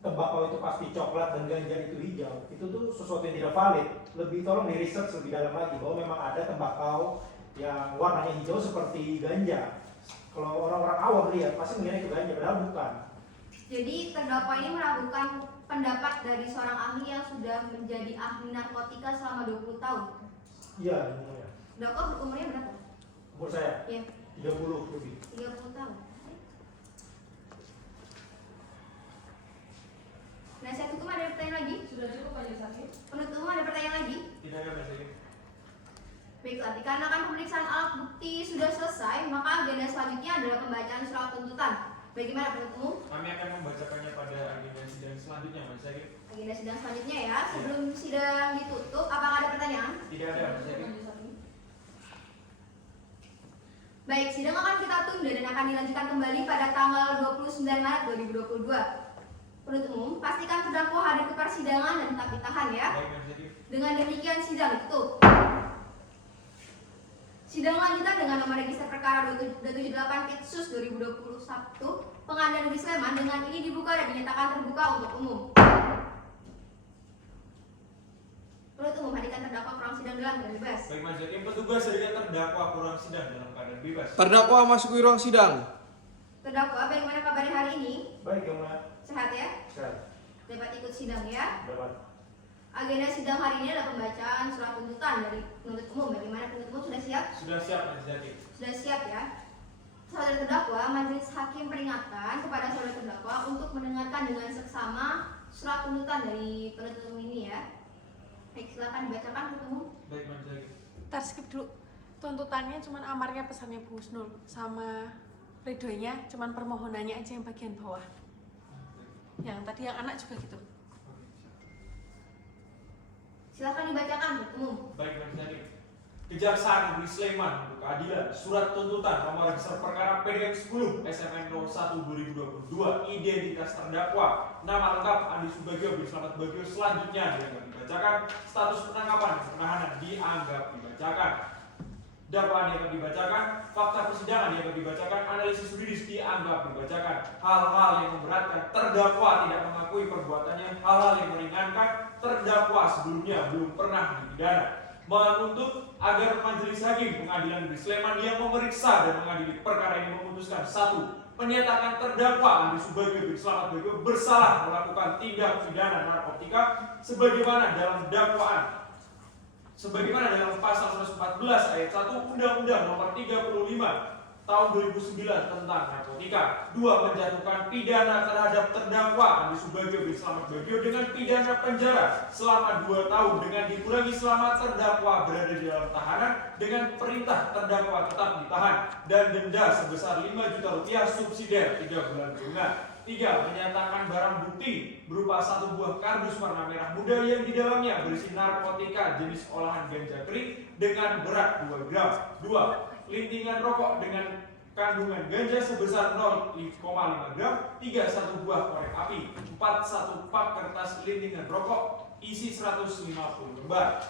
tembakau itu pasti coklat dan ganja itu hijau, itu tuh sesuatu yang tidak valid. Lebih tolong di research lebih dalam lagi bahwa memang ada tembakau yang warnanya hijau seperti ganja. Kalau orang-orang awam lihat pasti mengira itu ganja, padahal bukan. Jadi terdakwa ini meragukan pendapat dari seorang ahli yang sudah menjadi ahli narkotika selama 20 tahun. Iya, umurnya. Terdakwa umurnya berapa? Umur saya Ya, 30 lebih. 30 tahun. Penasihat hukum ada pertanyaan lagi? Sudah cukup Majelis Hakim? Penuntut umum ada pertanyaan lagi? Tidak ada Mas Hakim. Baiklah, dikarenakan pemeriksaan alat bukti sudah selesai, maka agenda selanjutnya adalah pembacaan surat tuntutan. Bagaimana penuntut umum? Kami akan membacakannya pada agenda sidang selanjutnya Mas Hakim. Agenda sidang selanjutnya ya. Sebelum sidang ditutup, apakah ada pertanyaan? Tidak ada Mas Hakim. Majelis Hakim? Baik, sidang akan kita tunda dan akan dilanjutkan kembali pada tanggal 29 Maret 2022. Penuntut umum, pastikan terdakwa hadir ke persidangan dan tetap ditahan ya. Baik Mas Hakim. Dengan demikian sidang ditutup. Sidang lanjutan dengan nomor register perkara 278 Pitsus 2021 Pengadilan Negeri Sleman dengan ini dibuka dan dinyatakan terbuka untuk umum. Penuntut umum hadirkan terdakwa kurang sidang dalam keadaan bebas. Baik Mas Hakim, petugas hadirkan terdakwa kurang sidang dalam keadaan bebas. Terdakwa masuki ruang sidang. Terdakwa, bagaimana kabarnya hari ini? Baik, yang mana? Sehat ya? Sehat. Dapat ikut sidang ya? Dapat. Agenda sidang hari ini adalah pembacaan surat tuntutan dari penuntut umum. Bagaimana penuntut umum sudah siap? Sudah siap Mas Hakim. Sudah siap ya? Saudara terdakwa, majelis hakim peringatkan kepada saudara terdakwa untuk mendengarkan dengan seksama surat tuntutan dari penuntut umum ini ya. Baik, silakan dibacakan penuntut umum. Baik Mas Hakim. Ntar skip dulu. Tuntutannya cuman amarnya pesannya Bu Husnul sama pledoi-nya cuman permohonannya aja yang bagian bawah. Yang tadi yang anak juga gitu. Silakan dibacakan penuntut umum. Baik Mas Hakim. Kejaksaan Negeri Sleman untuk keadilan, surat tuntutan nomor register perkara PDM 10 SMN 01 2022, identitas terdakwa, nama lengkap Andi Subagio bin Slamet Bagio selanjutnya dianggap dibacakan, status penangkapan dan penahanan dianggap dibacakan. Dakwaan dianggap dibacakan, fakta persidangan dianggap dibacakan, analisis juridis dianggap dibacakan. Hal-hal yang memberatkan terdakwa tidak mengakui perbuatannya, hal-hal yang meringankan terdakwa sebelumnya belum pernah dipidana. Menuntut agar Majelis Hakim Pengadilan Negeri Sleman yang memeriksa dan mengadili perkara ini memutuskan: 1. Menyatakan terdakwa Andi Subagio bin Slamet Bagio bersalah melakukan tindak pidana narkotika sebagaimana dalam dakwaan sebagaimana dalam pasal 114 ayat 1 Undang-Undang Nomor 35 Tahun 2009 tentang narkotika. 2. Menjatuhkan pidana terhadap terdakwa Andi Subagio bin Slamet Bagio dengan pidana penjara selama 2 tahun dengan dikurangi selama terdakwa berada di dalam tahanan dengan perintah terdakwa tetap ditahan dan denda sebesar 5 juta rupiah subsidiar 3 bulan kurungan. 3. Menyatakan barang bukti berupa 1 buah kardus warna merah muda yang di dalamnya berisi narkotika jenis olahan ganja kering dengan berat 2 gram. 2. Lintingan rokok dengan kandungan ganja sebesar 0,5 gram. 3. 1 buah korek api. 4. 1 pak kertas lintingan rokok isi 150 lembar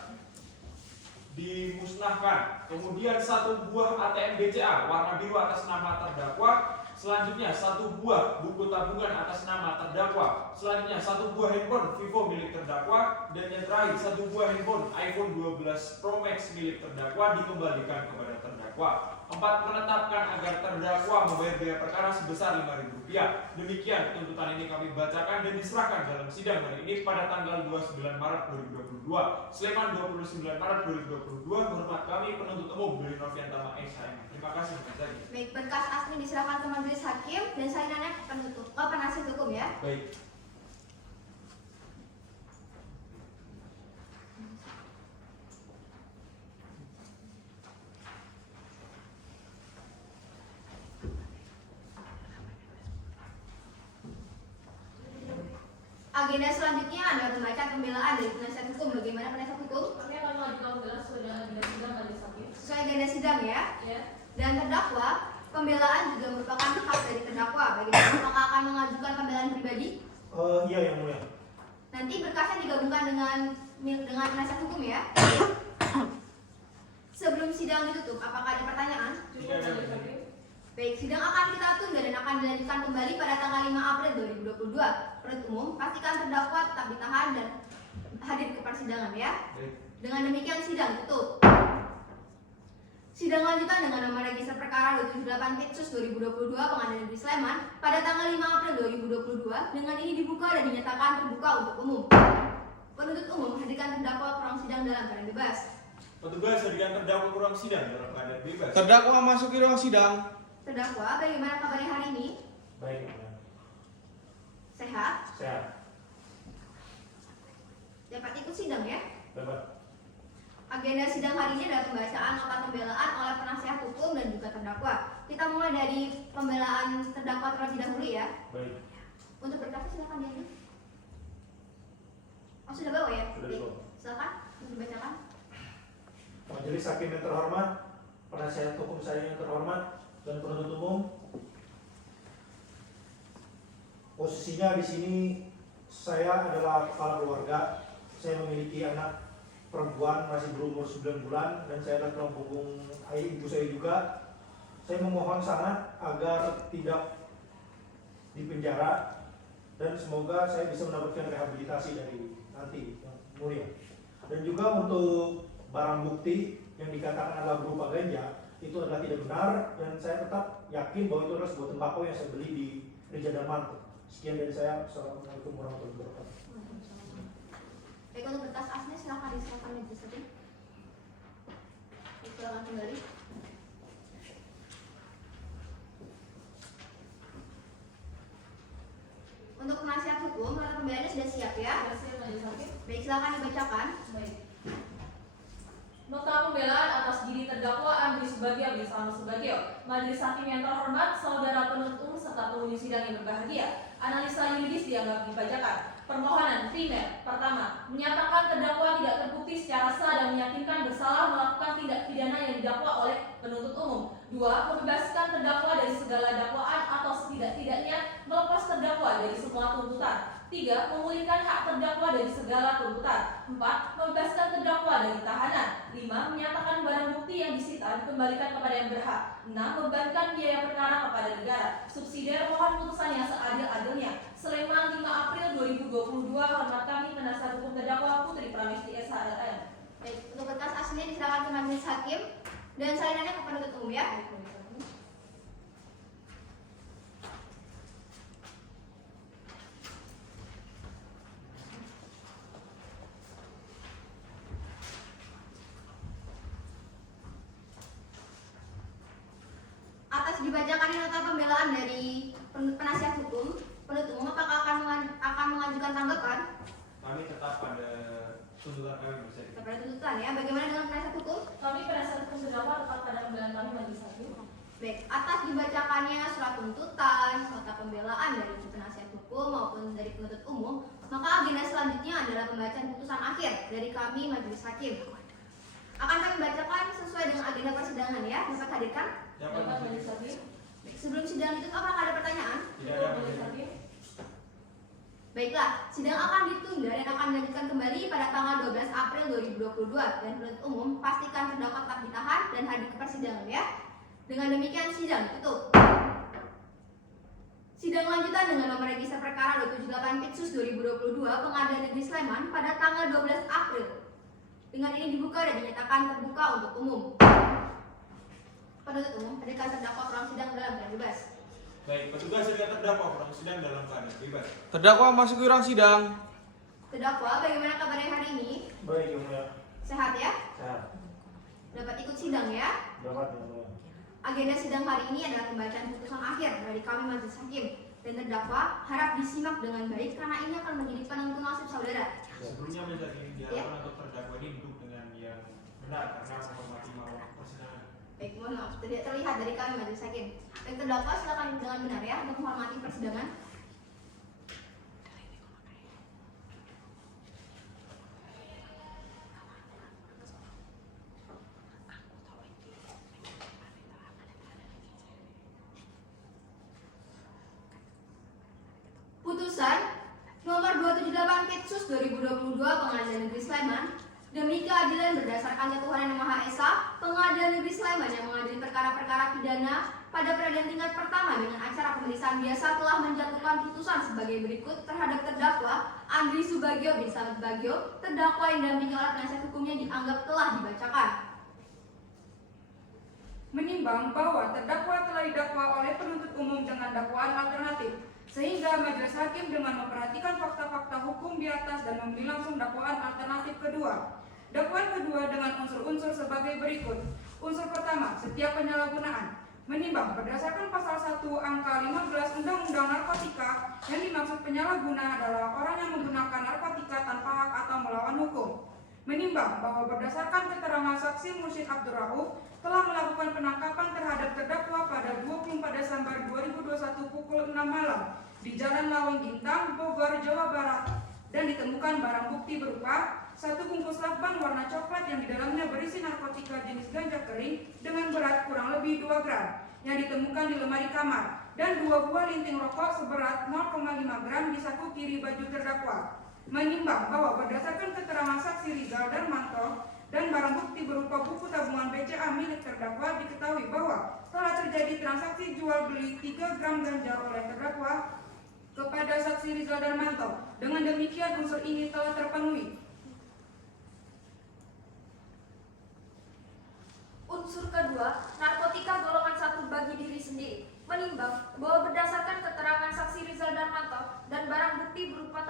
dimusnahkan. Kemudian 1 buah ATM BCA warna biru atas nama terdakwa. Selanjutnya 1 buah buku tabungan atas nama terdakwa. Selanjutnya 1 buah handphone Vivo milik terdakwa. Dan yang terakhir 1 buah handphone iPhone 12 Pro Max milik terdakwa dikembalikan kepada terdakwa. 4. Menetapkan agar terdakwa membayar biaya perkara sebesar Rp5.000. Demikian tuntutan ini kami bacakan dan diserahkan dalam sidang hari ini pada tanggal 29 Maret 2022. Sleman 29 Maret 2022. Hormat kami penuntut umum Duri Noviantama SHM. Terima kasih. Baik, berkas asli diserahkan ke Majelis Hakim dan salinannya ke penasihat hukum ya. Baik. Agenda selanjutnya adalah pembacaan pembelaan dari penasihat hukum. Bagaimana penasihat hukum? Kami akan melanjutkan pembelaan sesuai dengan agenda sidang Majelis Hakim. Sesuai agenda sidang ya. Ya. Dan terdakwa, pembelaan juga merupakan hak dari terdakwa. Bagaimana apakah akan mengajukan pembelaan pribadi? Iya yang mulia. Nanti berkasnya digabungkan dengan penasihat hukum ya. Sebelum sidang ditutup, apakah ada pertanyaan? Cukup Majelis Hakim. Baik, sidang akan kita tunda dan akan dilanjutkan kembali pada tanggal 5 April 2022. Penuntut umum, pastikan terdakwa tetap ditahan dan hadir ke persidangan ya. Baik. Dengan demikian sidang tutup. Sidang lanjutan dengan nomor register perkara 278 Pitsus 2022 Pengadilan Negeri Sleman pada tanggal 5 April 2022 dengan ini dibuka dan dinyatakan terbuka untuk umum. Penuntut umum hadirkan terdakwa ke ruang sidang dalam keadaan bebas. Petugas hadirkan terdakwa ke ruang sidang dalam keadaan bebas. Terdakwa masuki ruang sidang. Terdakwa, bagaimana kabarnya hari ini? Baik, yang mulia. Sehat? Sehat. Dapat ikut sidang ya? Dapat. Agenda sidang hari ini adalah pembacaan nota pembelaan oleh penasihat hukum dan juga terdakwa. Kita mulai dari pembelaan terdakwa terlebih dahulu ya. Baik. Untuk berkasnya silakan diambil. Oh sudah bawa ya? Sudah Baik. bawa. Silakan untuk dibacakan. Majelis Hakim yang terhormat, penasihat hukum saya yang terhormat, dan penuntut umum. Posisinya di sini saya adalah kepala keluarga. Saya memiliki anak perempuan masih berumur 9 bulan dan saya adalah tulang punggung ayah ibu saya juga. Saya memohon sangat agar tidak dipenjara dan semoga saya bisa mendapatkan rehabilitasi dari nanti yang mulia. Dan juga untuk barang bukti yang dikatakan adalah berupa ganja itu adalah tidak benar dan saya tetap yakin bahwa itu adalah sebuah tembakau yang saya beli di Reja Darmanto. Sekian dari saya. Assalamualaikum warahmatullahi wabarakatuh. Baik, untuk berkas asli silakan diserahkan majelis hakim. Silakan kembali. Untuk penasihat hukum, nota pembelaannya sudah siap ya? Terima kasih Majelis Hakim. Baik, silakan dibacakan. Baik. Nota pembelaan atas diri terdakwa Andi Subagio bin Slamet Bagio. Majelis Hakim yang terhormat, saudara penuntut umum serta penghuni sidang yang berbahagia. Analisa yuridis dianggap dibacakan. Permohonan primer. Pertama, menyatakan terdakwa tidak terbukti secara sah dan meyakinkan bersalah melakukan tindak pidana yang didakwa oleh penuntut umum. 2. Membebaskan terdakwa dari segala dakwaan atau setidak-tidaknya melepas terdakwa dari semua tuntutan. 3. Memulihkan hak terdakwa dari segala tuntutan. 4. Membebaskan terdakwa dari tahanan. 5. Menyatakan barang bukti yang disita dikembalikan kepada yang berhak. 6. Membebankan biaya perkara kepada negara. Subsidiar mohon putusan yang seadil-adilnya. Sleman 5 April 2022. Hormat kami penasihat hukum terdakwa Putri Pramesti SHRM. Baik, untuk berkas aslinya diserahkan ke majelis hakim dan salinannya ke penuntut umum ya. Atas dibacakannya nota pembelaan dari penasihat hukum, penuntut umum apakah akan mengajukan tanggapan Kami tetap pada tuntutan kami bisa. kepada tuntutan ya? Bagaimana dengan penasihat hukum? Kami penasihat hukum terdakwa tetap pada pembelaan kami majelis hakim. Baik, atas dibacakannya surat tuntutan, nota pembelaan dari penasihat hukum maupun dari penuntut umum, maka agenda selanjutnya adalah pembacaan putusan akhir dari kami majelis hakim. Akan kami bacakan sesuai dengan agenda persidangan ya. Dapat hadirkan? Dapat Dapat majelis hakim. Sebelum sidang ditutup, apakah ada pertanyaan? Tidak ada Majelis majelis. hakim. Baiklah, sidang akan ditunda dan akan dilanjutkan kembali pada tanggal 12 April 2022 dan penuntut umum pastikan terdakwa tetap ditahan dan hadir ke persidangan ya. Dengan demikian sidang ditutup. Sidang lanjutan dengan nomor register perkara 278 Pitsus 2022 Pengadilan Negeri Sleman pada tanggal 12 April. Dengan ini dibuka dan dinyatakan terbuka untuk umum. Penuntut umum, hadirkan terdakwa ruang sidang dalam keadaan bebas. Baik, petugas jaga terdakwa ruang sidang dalam keadaan bebas. Terdakwa masuk ke ruang sidang. Terdakwa, bagaimana kabarnya hari ini? Baik, Yang Mulia. Sehat ya? Sehat. Dapat ikut sidang ya? Dapat, Yang Mulia. Agenda sidang hari ini adalah pembacaan putusan akhir dari kami majelis hakim dan terdakwa harap disimak dengan baik karena ini akan menjadi penentu nasib saudara. Sebelumnya majelis hakim diharapkan untuk terdakwa ini duduk dengan yang benar karena menghormati marwah persidangan. Baik, mohon maaf, tidak terlihat dari kami majelis hakim. Dan terdakwa silakan dengan benar ya untuk menghormati persidangan. Putusan nomor 278 Pitsus 2022 Pengadilan Negeri Sleman demi keadilan berdasarkan ketuhanan Yang Maha Esa, Pengadilan Negeri Sleman yang mengadili perkara-perkara pidana pada peradilan tingkat pertama dengan acara pemeriksaan biasa telah menjatuhkan putusan sebagai berikut terhadap terdakwa Andri Subagio bin Samet Bagio, terdakwa yang didampingi oleh penasihat hukumnya dianggap telah dibacakan. Menimbang bahwa terdakwa telah didakwa oleh penuntut umum dengan dakwaan alternatif, sehingga majelis hakim dengan memperhatikan fakta-fakta hukum di atas dan memberi langsung dakwaan alternatif kedua. Dakwaan kedua dengan unsur-unsur sebagai berikut. Unsur pertama, setiap penyalahgunaan. Menimbang berdasarkan pasal 1 angka 15 Undang-Undang Narkotika, yang dimaksud penyalahguna adalah orang yang menggunakan narkotika tanpa hak atau melawan hukum. Menimbang bahwa berdasarkan keterangan saksi Mursyid Abdul Rauf telah melakukan penangkapan terhadap terdakwa pada 24 Desember 2021 pukul 6 malam di Jalan Lawang Gintang, Bogor, Jawa Barat, dan ditemukan barang bukti berupa 1 bungkus lakban warna coklat yang di dalamnya berisi narkotika jenis ganja kering dengan berat kurang lebih 2 gram yang ditemukan di lemari kamar, dan 2 buah linting rokok seberat 0,5 gram di saku kiri baju terdakwa. Menimbang bahwa berdasarkan keterangan saksi Rizal Darmanto dan barang bukti berupa buku tabungan BCA milik terdakwa, diketahui bahwa telah terjadi transaksi jual beli 3 gram ganja oleh terdakwa kepada saksi Rizal Darmanto. Dengan demikian unsur ini telah terpenuhi. Unsur kedua, narkotika golongan 1 bagi diri sendiri. Menimbang bahwa berdasarkan keterangan saksi Rizal Darmanto dan barang bukti berupa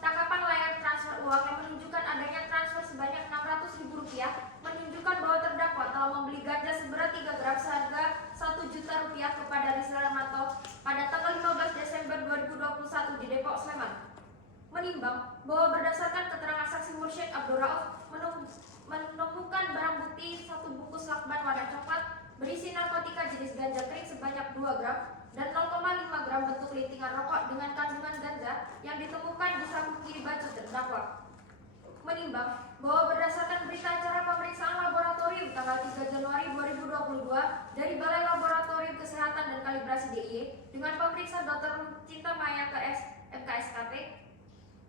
tangkapan layar transfer uang yang menunjukkan adanya transfer sebanyak Rp600.000 menunjukkan bahwa terdakwa telah membeli ganja seberat 3 gram seharga Rp1 juta kepada Rizal Darmanto pada tanggal 15 Desember 2021 di Depok, Sleman. Menimbang bahwa berdasarkan keterangan saksi Mursyid Abdul Rauf menemukan barang bukti 1 bungkus lakban warna coklat berisi narkotika jenis ganja kering sebanyak 2 gram dan 0,5 gram dalam bentuk lintingan rokok dengan kandungan ganja yang ditemukan di saku kiri baju terdakwa. Menimbang bahwa berdasarkan berita acara pemeriksaan laboratorium tanggal 3 Januari 2022 dari Balai Laboratorium Kesehatan dan Kalibrasi DIY dengan pemeriksa Dr. Cinta Maya MKSKT,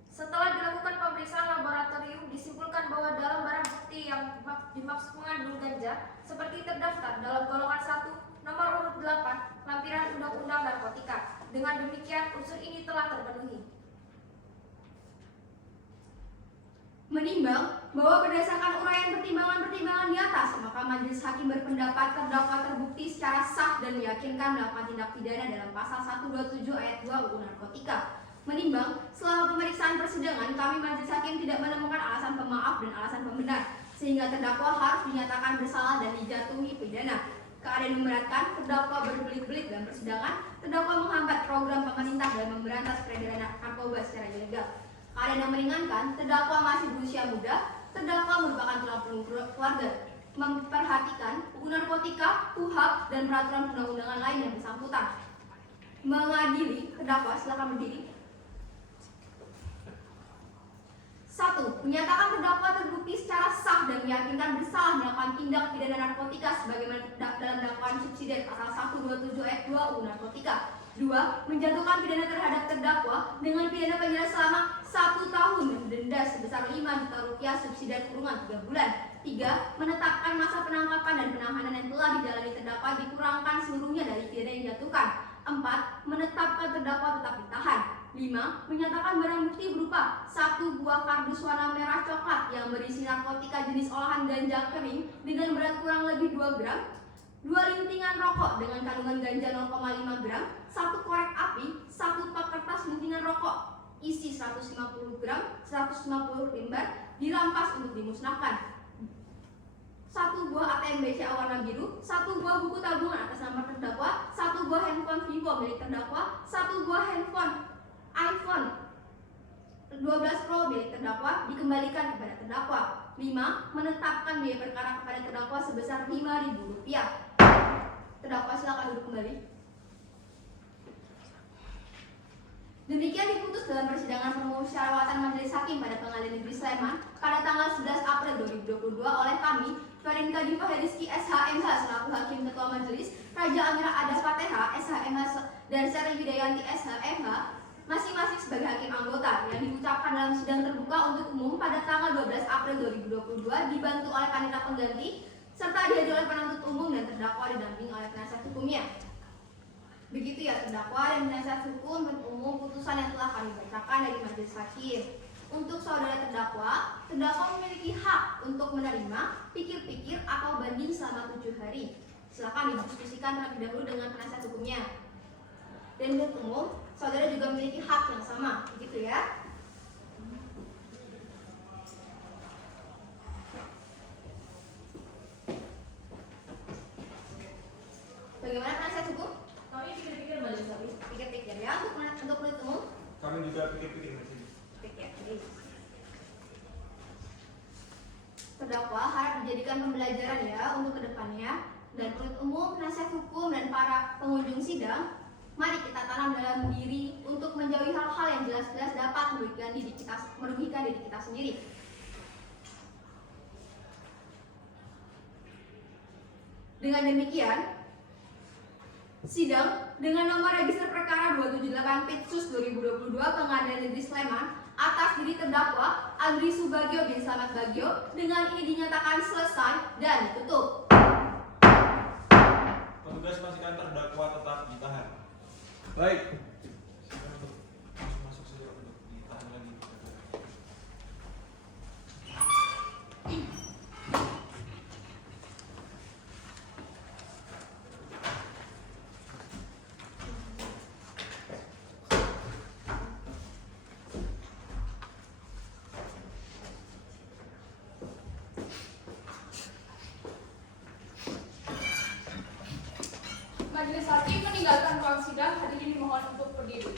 setelah dilakukan pemeriksaan laboratorium disimpulkan bahwa dalam barang bukti yang dimaksud mengandung ganja seperti terdaftar dalam golongan 1 nomor urut 8 lampiran Undang-Undang Narkotika. Dengan demikian unsur ini telah terpenuhi. Menimbang bahwa berdasarkan uraian pertimbangan-pertimbangan di atas, maka majelis hakim berpendapat terdakwa terbukti secara sah dan meyakinkan melakukan tindak pidana dalam pasal 127 ayat 2 UU Narkotika. Menimbang selama pemeriksaan persidangan kami majelis hakim tidak menemukan alasan pemaaf dan alasan pembenar, sehingga terdakwa harus dinyatakan bersalah dan dijatuhi pidana. Keadaan memberatkan, terdakwa berbelit-belit dalam persidangan, terdakwa menghambat program pemerintah dalam memberantas peredaran narkoba secara ilegal. Keadaan yang meringankan, terdakwa masih berusia muda, terdakwa merupakan tulang punggung keluarga, memperhatikan UU Narkotika, KUHP, dan peraturan perundang-undangan lain yang bersangkutan. Mengadili, terdakwa silakan berdiri. 1. Menyatakan terdakwa terbukti secara sah dan meyakinkan bersalah melakukan tindak pidana narkotika sebagaimana dalam dakwaan subsidiar pasal 127 ayat 2 UU Narkotika. 2. Menjatuhkan pidana terhadap terdakwa dengan pidana penjara selama 1 tahun dan denda sebesar 5 juta rupiah subsidiar kurungan 3 bulan. 3. Menetapkan masa penangkapan dan penahanan yang telah dijalani terdakwa dikurangkan seluruhnya dari pidana yang dijatuhkan. 4. Menetapkan terdakwa tetap ditahan. 5. Menyatakan barang bukti berupa 1 buah kardus warna merah coklat yang berisi narkotika jenis olahan ganja kering dengan berat kurang lebih 2 gram, 2 lintingan rokok dengan kandungan ganja 0,5 gram, 1 korek api, 1 pak kertas lintingan rokok isi 150 gram, 150 lembar dirampas untuk dimusnahkan. 1 buah ATM BCA warna biru, 1 buah buku tabungan atas nama terdakwa, 1 buah handphone Vivo milik terdakwa, 1 buah handphone iPhone 12 Pro milik terdakwa dikembalikan kepada terdakwa. 5. Menetapkan biaya perkara kepada terdakwa sebesar Rp5.000. Terdakwa silakan duduk kembali. Demikian diputus dalam persidangan permusyawaratan Majelis Hakim pada Pengadilan Negeri Sleman pada tanggal 11 April 2022 oleh kami, Farinka Diva Heriski SHMH selaku Hakim Ketua Majelis, Raja Amira Ada Fateha SHMH dan Seri Widayanti SHMH masing-masing sebagai hakim anggota yang diucapkan dalam sidang terbuka untuk umum pada tanggal 12 April 2022 dibantu oleh panitia pengganti serta dihadiri oleh penuntut umum dan terdakwa didampingi oleh penasihat hukumnya. Begitu ya terdakwa dan penasihat hukum dan umum putusan yang telah kami bacakan dari majelis hakim. Untuk saudara terdakwa memiliki hak untuk menerima pikir-pikir atau banding selama 7 hari. Silakan didiskusikan terlebih dahulu dengan penasihat hukumnya. Dan untuk umum, saudara juga memiliki hak yang sama, begitu ya? Bagaimana penasihat hukum? Kami pikir-pikir majelis hakim. Pikir-pikir ya untuk penuntut umum. Kami juga pikir-pikir di sini. Pikir. Terdakwa harap dijadikan pembelajaran ya untuk kedepannya. Dan penuntut umum, penasihat hukum dan para pengunjung sidang, mari kita tanam dalam diri untuk menjauhi hal-hal yang jelas-jelas dapat merugikan diri kita sendiri. Dengan demikian, sidang dengan nomor register perkara 278 Pitsus 2022 Pengadilan Negeri Sleman atas diri terdakwa Andri Subagio bin Slamet Bagio dengan ini dinyatakan selesai dan ditutup. Petugas pastikan terdakwa tetap ditahan. Baik. Silakan untuk masuk saja untuk ditahan lagi. Majelis hakim meninggalkan ruang sidang, hadirin dimohon untuk berdiri.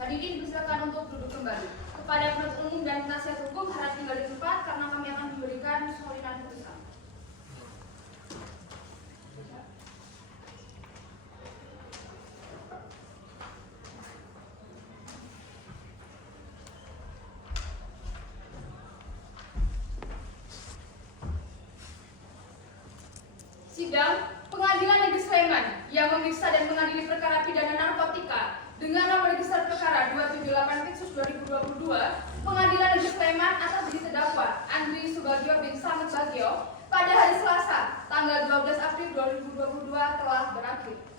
Hadirin dipersilakan untuk duduk kembali. Kepada penuntut umum dan penasihat hukum sidang, Pengadilan Negeri Sleman yang memeriksa dan mengadili perkara pidana narkotika dengan nomor register perkara 278/2022, Pengadilan Negeri Sleman atas diri terdakwa Andri Subagio bin Slamet Bagio pada hari Selasa, tanggal 12 April 2022 telah berakhir.